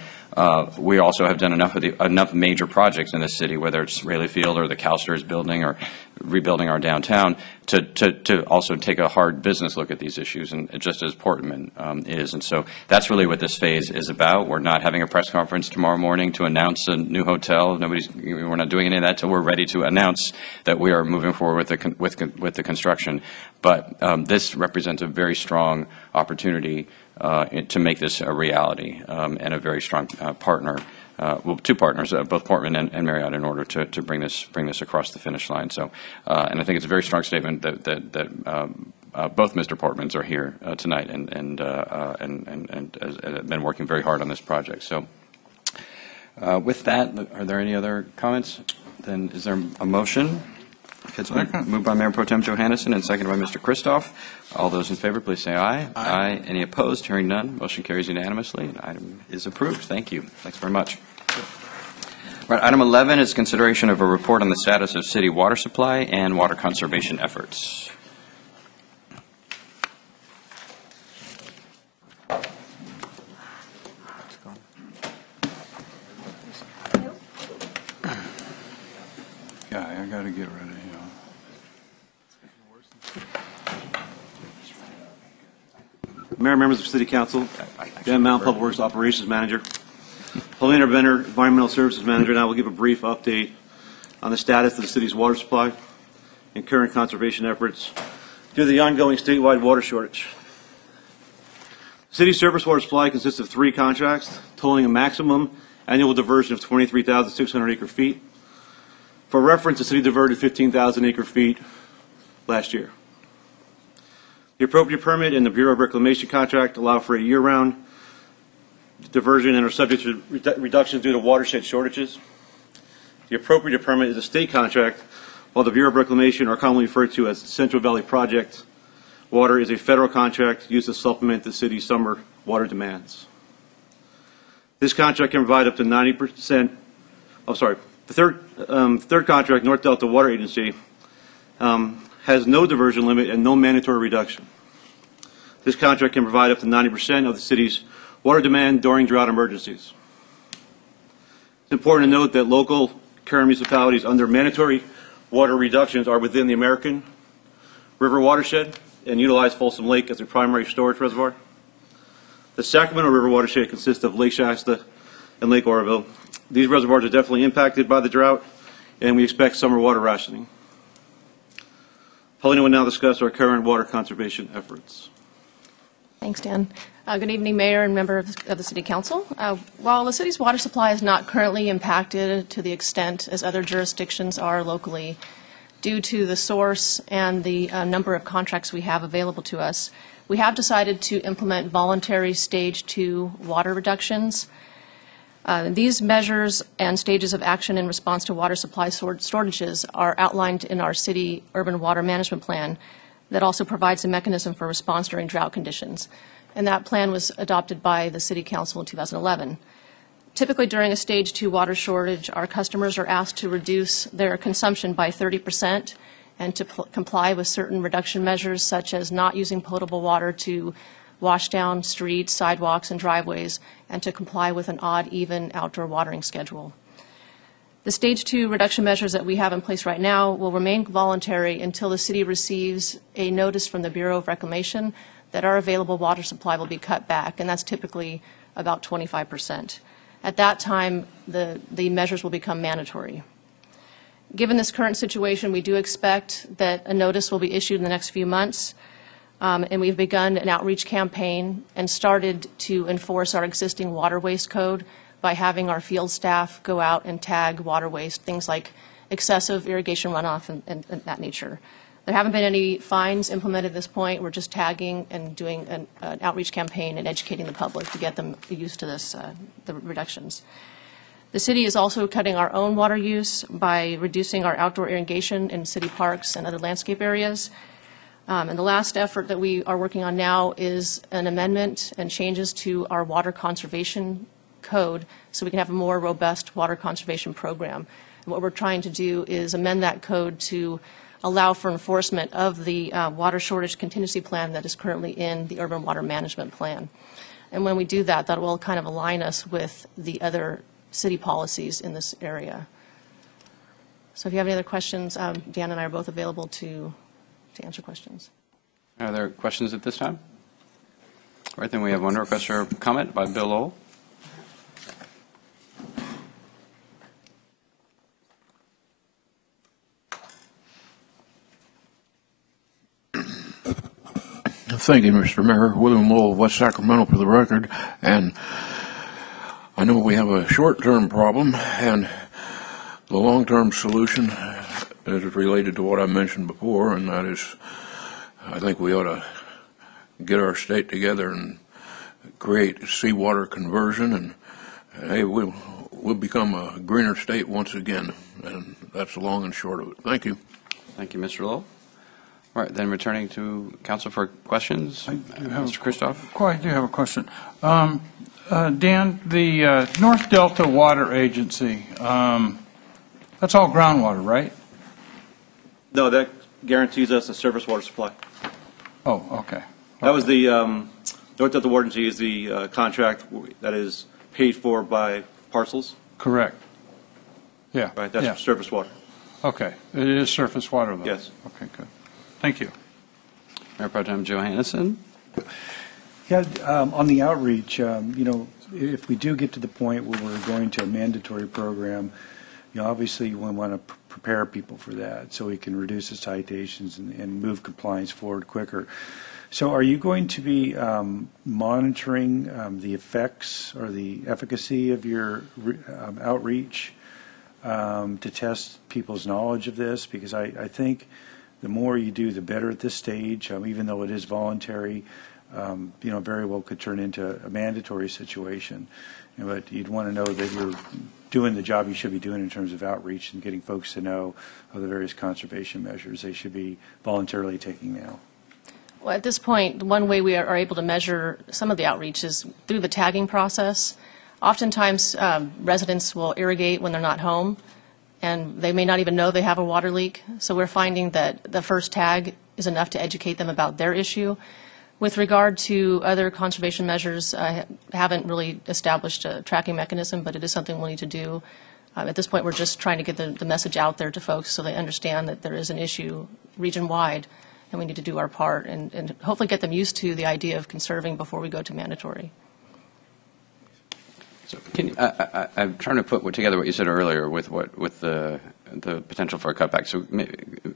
We also have done enough major projects in this city, whether it's Rayleigh Field or the CalSTRS building or rebuilding our downtown, to also take a hard business look at these issues, and just as Portman is. And so that's really what this phase is about. We're not having a press conference tomorrow morning to announce a new hotel. We're not doing any of that until we're ready to announce that we are moving forward with the construction. But this represents a very strong opportunity to make this a reality, and a very strong partner, two partners, both Portman and Marriott, in order to bring this across the finish line. So, and I think it's a very strong statement that both Mr. Portmans are here tonight and have been working very hard on this project. So, with that, are there any other comments? Then is there a motion? It's moved by Mayor Pro Tem Johannesson and seconded by Mr. Kristoff. All those in favor, please say aye. Aye. Any opposed? Hearing none. Motion carries unanimously. The item is approved. Thank you. Thanks very much. Right, item 11 is consideration of a report on the status of city water supply and water conservation efforts. Yeah, I got to get ready. Mayor, members of City Council, Dan Mount, Public Works Operations Manager, Paulina Benner, Environmental Services Manager, and I will give a brief update on the status of the city's water supply and current conservation efforts due to the ongoing statewide water shortage. The city's surface water supply consists of 3 contracts, totaling a maximum annual diversion of 23,600 acre feet. For reference, the city diverted 15,000 acre feet last year. The appropriate permit and the Bureau of Reclamation contract allow for a year-round diversion and are subject to reductions due to watershed shortages. The appropriate permit is a state contract, while the Bureau of Reclamation, are commonly referred to as the Central Valley Project, water is a federal contract used to supplement the city's summer water demands. This contract can provide up to 90%, the third contract, North Delta Water Agency, has no diversion limit and no mandatory reduction. This contract can provide up to 90% of the city's water demand during drought emergencies. It's important to note that local current municipalities under mandatory water reductions are within the American River watershed and utilize Folsom Lake as a primary storage reservoir. The Sacramento River watershed consists of Lake Shasta and Lake Oroville. These reservoirs are definitely impacted by the drought, and we expect summer water rationing. Paulina will now discuss our current water conservation efforts. Thanks, Dan. Good evening, Mayor and members of the City Council. While the city's water supply is not currently impacted to the extent as other jurisdictions are locally, due to the source and the number of contracts we have available to us, we have decided to implement voluntary Stage 2 water reductions. These measures and stages of action in response to water supply shortages are outlined in our city urban water management plan that also provides a mechanism for response during drought conditions. And that plan was adopted by the City Council in 2011. Typically during a Stage 2 water shortage, our customers are asked to reduce their consumption by 30% and to comply with certain reduction measures such as not using potable water to wash down streets, sidewalks, and driveways, and to comply with an odd, even outdoor watering schedule. The Stage 2 reduction measures that we have in place right now will remain voluntary until the city receives a notice from the Bureau of Reclamation that our available water supply will be cut back, and that's typically about 25%. At that time, the measures will become mandatory. Given this current situation, we do expect that a notice will be issued in the next few months, and we've begun an outreach campaign and started to enforce our existing water waste code by having our field staff go out and tag water waste, things like excessive irrigation runoff and that nature. There haven't been any fines implemented at this point. We're just tagging and doing an outreach campaign and educating the public to get them used to this, the reductions. The city is also cutting our own water use by reducing our outdoor irrigation in city parks and other landscape areas. And the last effort that we are working on now is an amendment and changes to our water conservation code so we can have a more robust water conservation program. And what we're trying to do is amend that code to allow for enforcement of the water shortage contingency plan that is currently in the urban water management plan. And when we do that, that will kind of align us with the other city policies in this area. So if you have any other questions, Dan and I are both available to answer questions. Are there questions at this time? All right, then we have one request for comment by Bill Lowell. Thank you, Mr. Mayor. William Lowell, West Sacramento, for the record. And I know we have a short-term problem, and the long-term solution is related to what I mentioned before, and that is, I think we ought to get our state together and create seawater conversion, and hey, we'll become a greener state once again, and that's the long and short of it. Thank you. Thank you, Mr. Lowell. All right, then returning to council for questions, Mr. Christoph. I do have a question. Dan, the North Delta Water Agency, that's all groundwater, right? No, that guarantees us a surface water supply. Oh, okay. That was the, North Delta Water Agency is the contract that is paid for by parcels. Correct. Yeah. Right, that's surface water. Okay, it is surface water, though? Yes. Okay, good. Thank you. Mayor Pro Tem Johannesson. Yeah, on the outreach, if we do get to the point where we're going to a mandatory program, obviously we want to prepare people for that so we can reduce the citations and move compliance forward quicker. So are you going to be monitoring the effects or the efficacy of your outreach to test people's knowledge of this? Because I think the more you do, the better at this stage, even though it is voluntary, very well could turn into a mandatory situation. But you'd want to know that you're doing the job you should be doing in terms of outreach and getting folks to know of the various conservation measures they should be voluntarily taking now. Well, at this point, one way we are able to measure some of the outreach is through the tagging process. Oftentimes, residents will irrigate when they're not home, and they may not even know they have a water leak. So we're finding that the first tag is enough to educate them about their issue. With regard to other conservation measures, I haven't really established a tracking mechanism, but it is something we'll need to do. At this point, we're just trying to get the message out there to folks so they understand that there is an issue region-wide, and we need to do our part and hopefully get them used to the idea of conserving before we go to mandatory. So I'm trying to put together what you said earlier with the potential for a cutback. So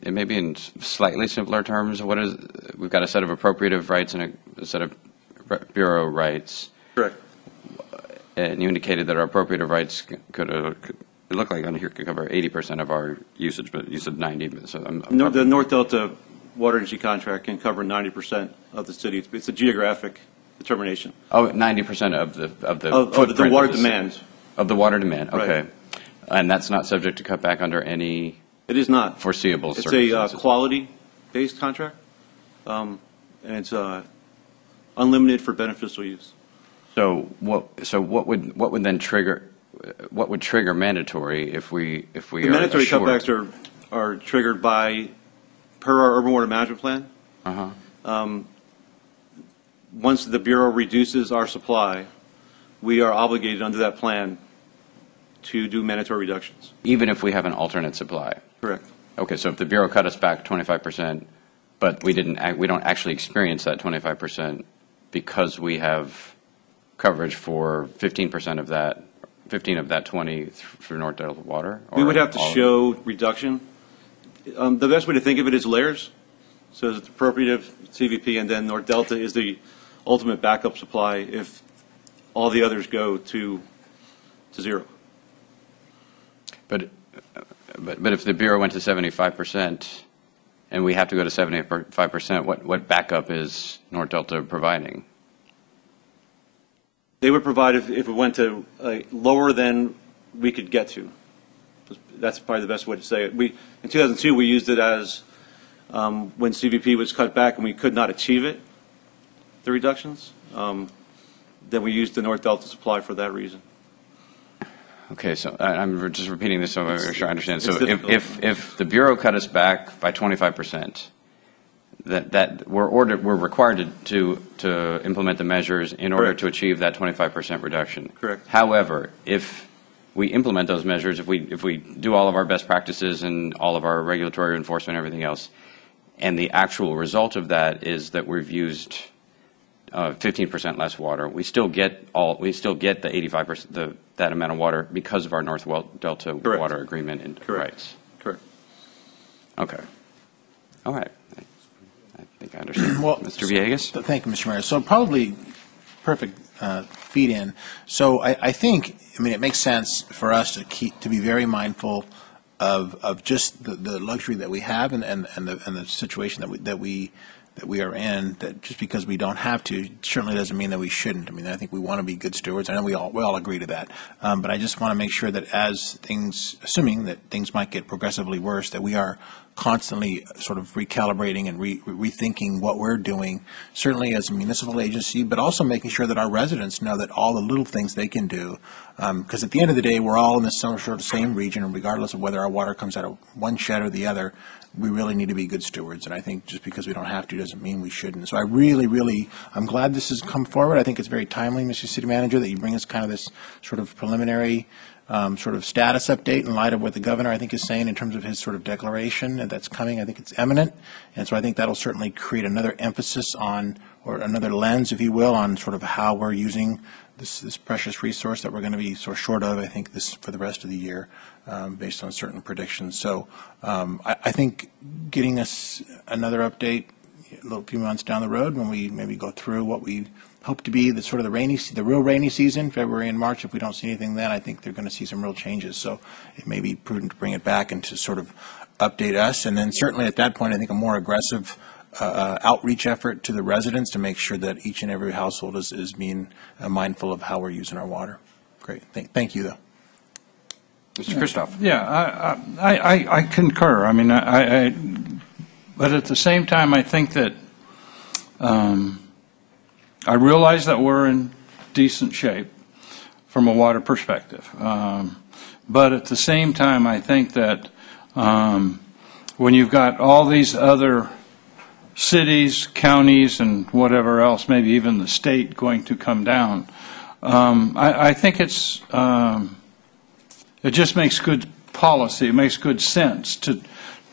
it may be in slightly simpler terms. We've got a set of appropriative rights and a set of bureau rights. Correct. And you indicated that our appropriative rights could it looked like on here could cover 80% of our usage, but you said 90. So the North Delta Water Agency contract can cover 90% of the city. It's a geographic determination. Oh, 90% of the water demand. Of the water demand, okay. Right. And that's not subject to cutback under any It is not. foreseeable It's circumstances? a quality-based contract, and it's unlimited for beneficial use. So what would then trigger mandatory if we The are mandatory assured? cutbacks are triggered by, per our urban water management plan. Once the Bureau reduces our supply, we are obligated under that plan to do mandatory reductions. Even if we have an alternate supply? Correct. Okay, so if the Bureau cut us back 25%, but we don't actually experience that 25% because we have coverage for 15% of that, 15 of that 20 for North Delta water? We would have to show reduction. The best way to think of it is layers. So it's appropriative CVP, and then North Delta is the ultimate backup supply if all the others go to zero. But if the Bureau went to 75% and we have to go to 75%, what backup is North Delta providing? They would provide if it went to lower than we could get to. That's probably the best way to say it. In 2002, we used it as when CVP was cut back and we could not achieve it, the reductions. Then we used the North Delta supply for that reason. Okay, so I'm just repeating this so I'm sure I understand. So if the Bureau cut us back by 25%, that we're required to implement the measures in order to achieve that 25% reduction. Correct. However, if we implement those measures, if we do all of our best practices and all of our regulatory enforcement and everything else, and the actual result of that is that we've used 15% less water, we still get the 85%, that amount of water because of our North Delta water agreement and rights. Correct. Okay. All right. I think I understand. Well, Mr. Villegas? Thank you, Mr. Mayor. So probably perfect feed in. So I think, it makes sense for us to be very mindful of just the luxury that we have and the situation that we are in, that just because we don't have to certainly doesn't mean that we shouldn't. I think we want to be good stewards. I know we all agree to that. But I just want to make sure that assuming that things might get progressively worse, that we are constantly sort of recalibrating and rethinking what we're doing, certainly as a municipal agency, but also making sure that our residents know that all the little things they can do, because at the end of the day, we're all in the sort of same region, and regardless of whether our water comes out of one shed or the other, we really need to be good stewards. And I think just because we don't have to doesn't mean we shouldn't. So I I'm glad this has come forward. I think it's very timely, Mr. City Manager, that you bring us kind of this sort of preliminary sort of status update in light of what the governor, I think, is saying in terms of his sort of declaration that's coming. I think it's imminent. And so I think that'll certainly create another emphasis on, or another lens, if you will, on sort of how we're using this precious resource that we're going to be so short of, I think, for the rest of the year, based on certain predictions. So I think getting us another update a few months down the road, when we maybe go through what we hope to be the real rainy season, February and March. If we don't see anything then, I think they're going to see some real changes. So it may be prudent to bring it back and to sort of update us. And then certainly at that point, I think a more aggressive outreach effort to the residents to make sure that each and every household is being mindful of how we're using our water. Great. Thank you, though. Mr. Christoph. Yeah, I concur. But at the same time, I think that I realize that we're in decent shape from a water perspective. But at the same time, I think that when you've got all these other cities, counties, and whatever else, maybe even the state going to come down, I think it just makes good policy. It makes good sense to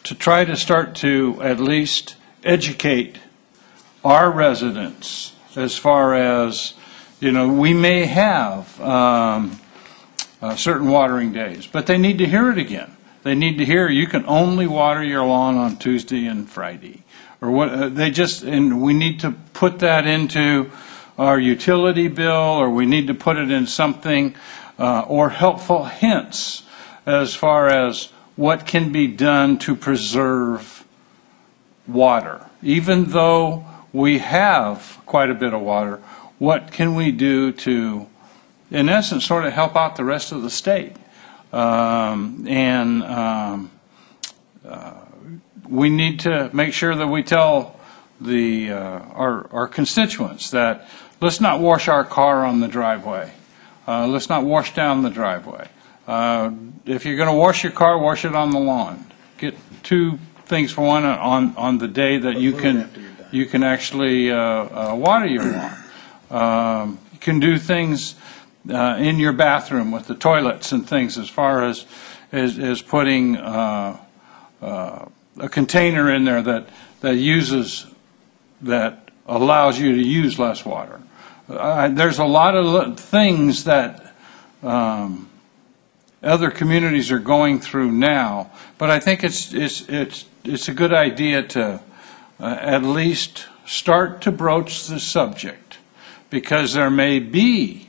try to start to at least educate our residents as far as, we may have certain watering days, but they need to hear it again. They need to hear you can only water your lawn on Tuesday and Friday, or what and we need to put that into our utility bill, or we need to put it in something, or helpful hints as far as what can be done to preserve water. Even though we have quite a bit of water, what can we do to, in essence, sort of help out the rest of the state? We need to make sure that we tell our constituents that let's not wash our car on the driveway. Let's not wash down the driveway. If you're going to wash your car, wash it on the lawn. Get two things for one on the day that you can actually water your lawn. You can do things in your bathroom with the toilets and things, as far as putting a container in there that allows you to use less water. There's a lot of things that other communities are going through now, but I think it's a good idea to at least start to broach the subject, because there may be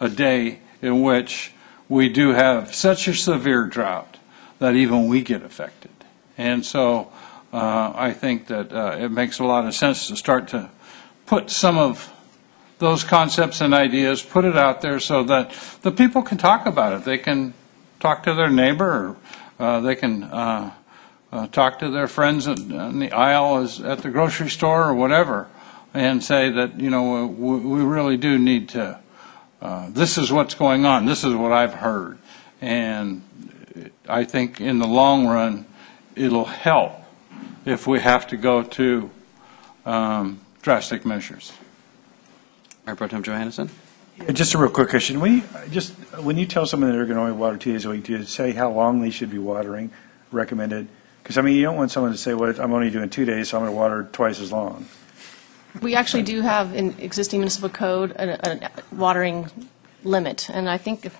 a day in which we do have such a severe drought that even we get affected. And so I think that it makes a lot of sense to start to put some of those concepts and ideas, put it out there so that the people can talk about it. They can talk to their neighbor, or they can talk to their friends on the aisle at the grocery store or whatever, and say that, you know, we really do need to, this is what's going on, this is what I've heard. And I think in the long run, it'll help if we have to go to drastic measures. Mayor Pro Tem Johannesson? Yeah, just a real quick question. When you tell someone that they're going to only water 2 days a week, do you say how long they should be watering, recommended? Because, I mean, you don't want someone to say, well, I'm only doing 2 days, so I'm going to water twice as long. We actually do have in existing municipal code a watering limit, and I think if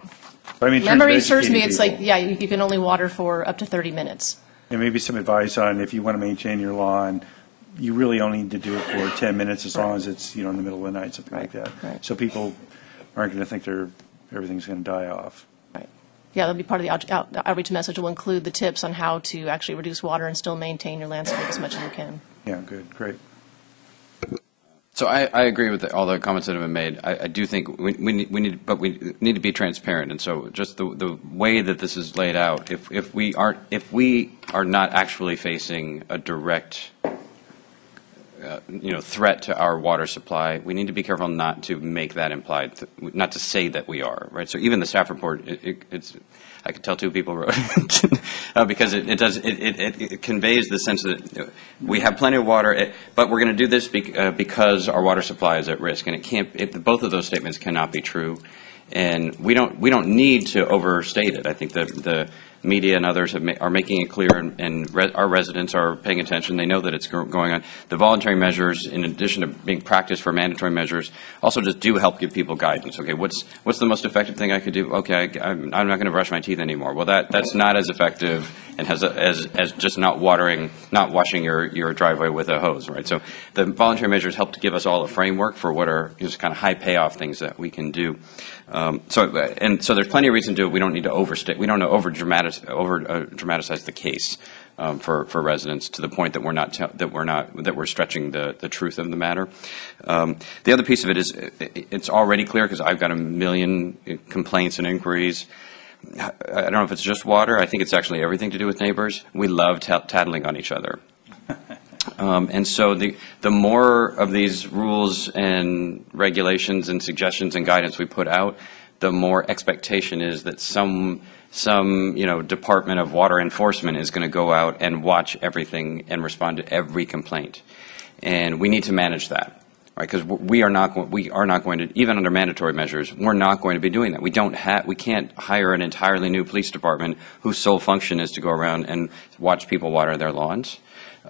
memory serves me, it's like, yeah, you can only water for up to 30 minutes. And maybe some advice on if you want to maintain your lawn, you really only need to do it for 10 minutes as long as it's, you know, in the middle of the night, something like that. Right. So people aren't going to think everything's going to die off. Right. Yeah, that'll be part of the outreach message. Will include the tips on how to actually reduce water and still maintain your landscape as much as you can. Yeah, good, great. So I agree with all the comments that have been made. I do think we need to be transparent, and so just the way that this is laid out, if we are not actually facing a direct threat to our water supply, we need to be careful not to make that implied, not to say that we are, right? So even the staff report, it's I could tell two people wrote it because it conveys the sense that we have plenty of water, but we're going to do this because our water supply is at risk, and it can't. Both of those statements cannot be true, and we don't need to overstate it. I think that the media and others are making it clear, and our residents are paying attention. They know that it's going on. The voluntary measures, in addition to being practiced for mandatory measures, also just do help give people guidance. Okay, what's the most effective thing I could do? Okay, I'm not going to brush my teeth anymore. Well, that's not as effective and as just not washing your driveway with a hose, right? So the voluntary measures help to give us all a framework for what are just kind of high payoff things that we can do. So there's plenty of reason to do it. We don't need to overstate. We don't over dramatize the case for residents to the point that we're stretching the truth of the matter. The other piece of it is it's already clear, because I've got 1 million complaints and inquiries. I don't know if it's just water. I think it's actually everything to do with neighbors. We love tattling on each other. And so the more of these rules and regulations and suggestions and guidance we put out, the more expectation is that some Department of Water Enforcement is going to go out and watch everything and respond to every complaint. And we need to manage that, right? Because we are not going to, even under mandatory measures, we're not going to be doing that. We can't hire an entirely new police department whose sole function is to go around and watch people water their lawns.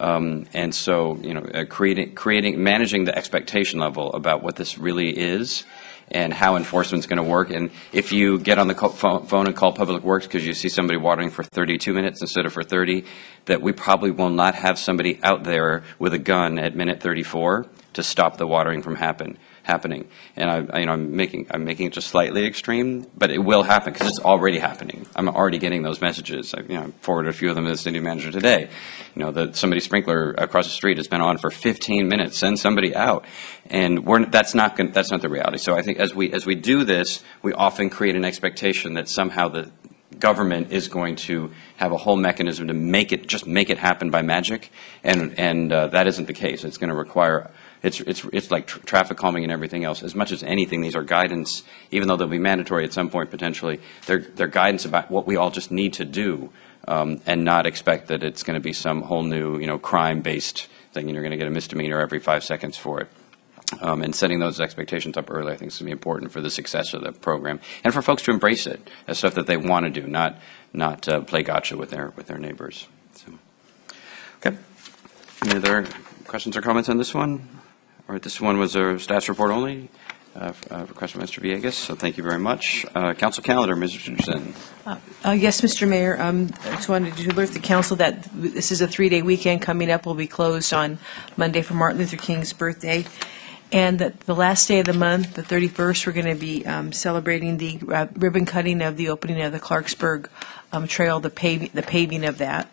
And so, managing the expectation level about what this really is and how enforcement is going to work. And if you get on the phone and call Public Works because you see somebody watering for 32 minutes instead of for 30, that we probably will not have somebody out there with a gun at minute 34 to stop the watering from happening. And I'm making it just slightly extreme, but it will happen because it's already happening. I'm already getting those messages. I forwarded a few of them to the city manager today. That somebody's sprinkler across the street has been on for 15 minutes. Send somebody out, and that's not the reality. So I think as we do this, we often create an expectation that somehow the government is going to have a whole mechanism to make it happen by magic, and that isn't the case. It's going to require. It's like traffic calming and everything else. As much as anything, these are guidance, even though they'll be mandatory at some point potentially. They're guidance about what we all just need to do, and not expect that it's going to be some whole new crime-based thing, and you're going to get a misdemeanor every 5 seconds for it. And setting those expectations up early, I think, is going to be important for the success of the program, and for folks to embrace it as stuff that they want to do, not play gotcha with their neighbors. So. Okay. Any other questions or comments on this one? All right, this one was a staff's report only. Request from Mr. Villegas, so thank you very much. Council calendar, Ms. Richardson. Yes, Mr. Mayor, I just wanted to alert the council that this is a 3-day weekend coming up. We'll be closed on Monday for Martin Luther King's birthday. And that the last day of the month, the 31st, we're going to be celebrating the ribbon cutting of the opening of the Clarksburg Trail, the paving of that.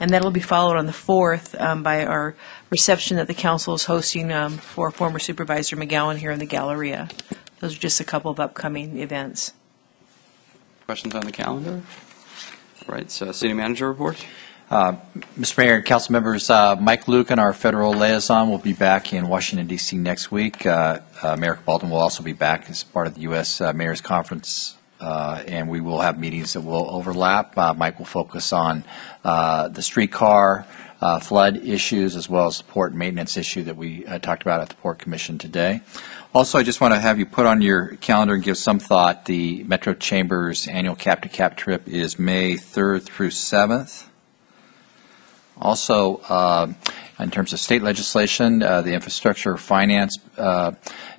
And that'll be followed on the 4th by our reception that the council is hosting for former Supervisor McGowan here in the Galleria. Those are just a couple of upcoming events. Questions on the calendar? All right, so City Manager report. Mr. Mayor and council members, Mike Lucan, our federal liaison, will be back in Washington, D.C. next week. Mayor Baldwin will also be back as part of the U.S. Mayor's Conference, and we will have meetings that will overlap. Mike will focus on the streetcar flood issues as well as the port maintenance issue that we talked about at the Port Commission today. Also, I just want to have you put on your calendar and give some thought. The Metro Chamber's annual cap-to-cap trip is May 3rd through 7th. Also, in terms of state legislation, the infrastructure finance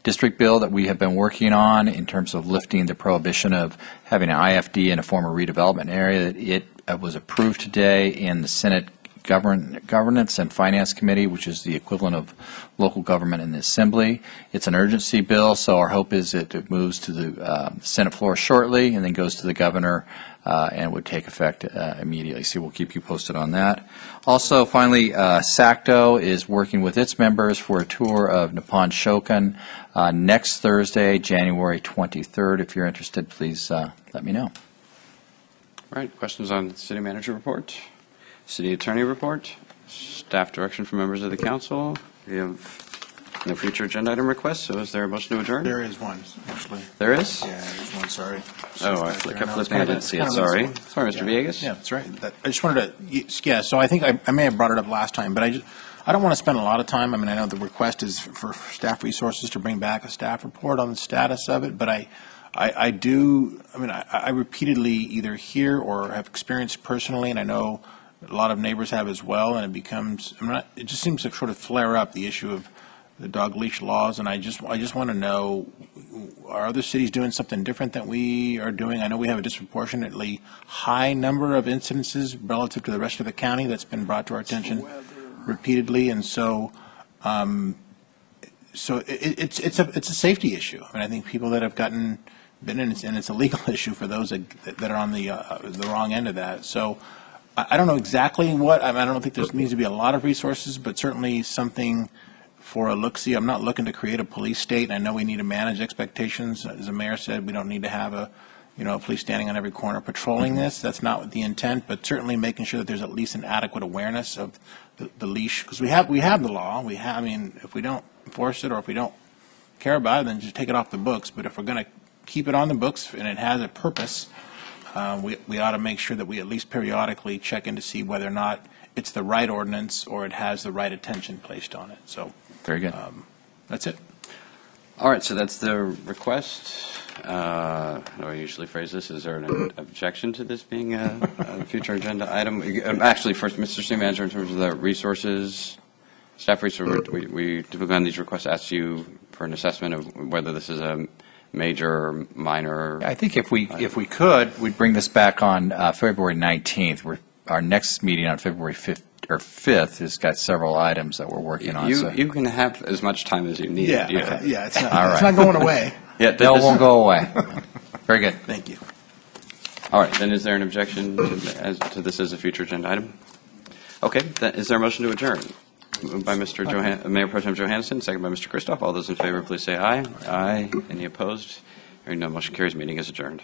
district bill that we have been working on in terms of lifting the prohibition of having an IFD in a former redevelopment area, it was approved today in the Senate Governance and Finance Committee, which is the equivalent of local government in the Assembly. It's an urgency bill, so our hope is that it moves to the Senate floor shortly and then goes to the governor and would take effect immediately. So we'll keep you posted on that. Also, finally, SACTO is working with its members for a tour of Nippon Shokan next Thursday, January 23rd. If you're interested, please let me know. All right, questions on the City Manager report? City Attorney report? Staff direction from members of the council? We have no future agenda item requests, so is there a motion to adjourn? There is one, actually. There is? Yeah, there's one, sorry. Oh, I kept flipping, I didn't see it, sorry. Sorry, Mr. Villegas? Yeah, that's right. I just wanted to, yeah, so I think I may have brought it up last time, but I don't want to spend a lot of time. I mean, I know the request is for staff resources to bring back a staff report on the status of it, but I do, I mean, I repeatedly either hear or have experienced personally, and I know a lot of neighbors have as well, and it becomes, it just seems to sort of flare up, the issue of the dog leash laws, and I just want to know, are other cities doing something different than we are doing? I know we have a disproportionately high number of incidences relative to the rest of the county that's been brought to our attention repeatedly, and so it's a safety issue. I mean, I think people that have been in, and it's a legal issue for those that are on the wrong end of that. So I don't know exactly what. I mean, I don't think there needs to be a lot of resources, but certainly something for a look-see. I'm not looking to create a police state, and I know we need to manage expectations. As the mayor said, we don't need to have a police standing on every corner patrolling this. That's not the intent, but certainly making sure that there's at least an adequate awareness of the leash, because we have the law. I mean, if we don't enforce it or if we don't care about it, then just take it off the books. But if we're going to keep it on the books and it has a purpose, we ought to make sure that we at least periodically check in to see whether or not it's the right ordinance or it has the right attention placed on it. So very good. That's it. All right, so that's the request. How do I usually phrase this? Is there an objection to this being a future agenda item? Actually, first, Mr. City Manager, in terms of the resources, staff resources, we typically on these requests ask you for an assessment of whether this is a major or minor. I think if we could, we'd bring this back on February 19th. Our next meeting on February 5th has got several items that we're working on. You can have as much time as you need. Yeah, it's not, all right. It's not going away. Yeah, it won't go away. Very good. Thank you. All right, then is there an objection to this as a future agenda item? Okay, then is there a motion to adjourn? Moved by Mayor Pro Tem Johansson, second by Mr. Christoph. All those in favor, please say aye. Aye. Any opposed? Hearing none, motion carries. Meeting is adjourned.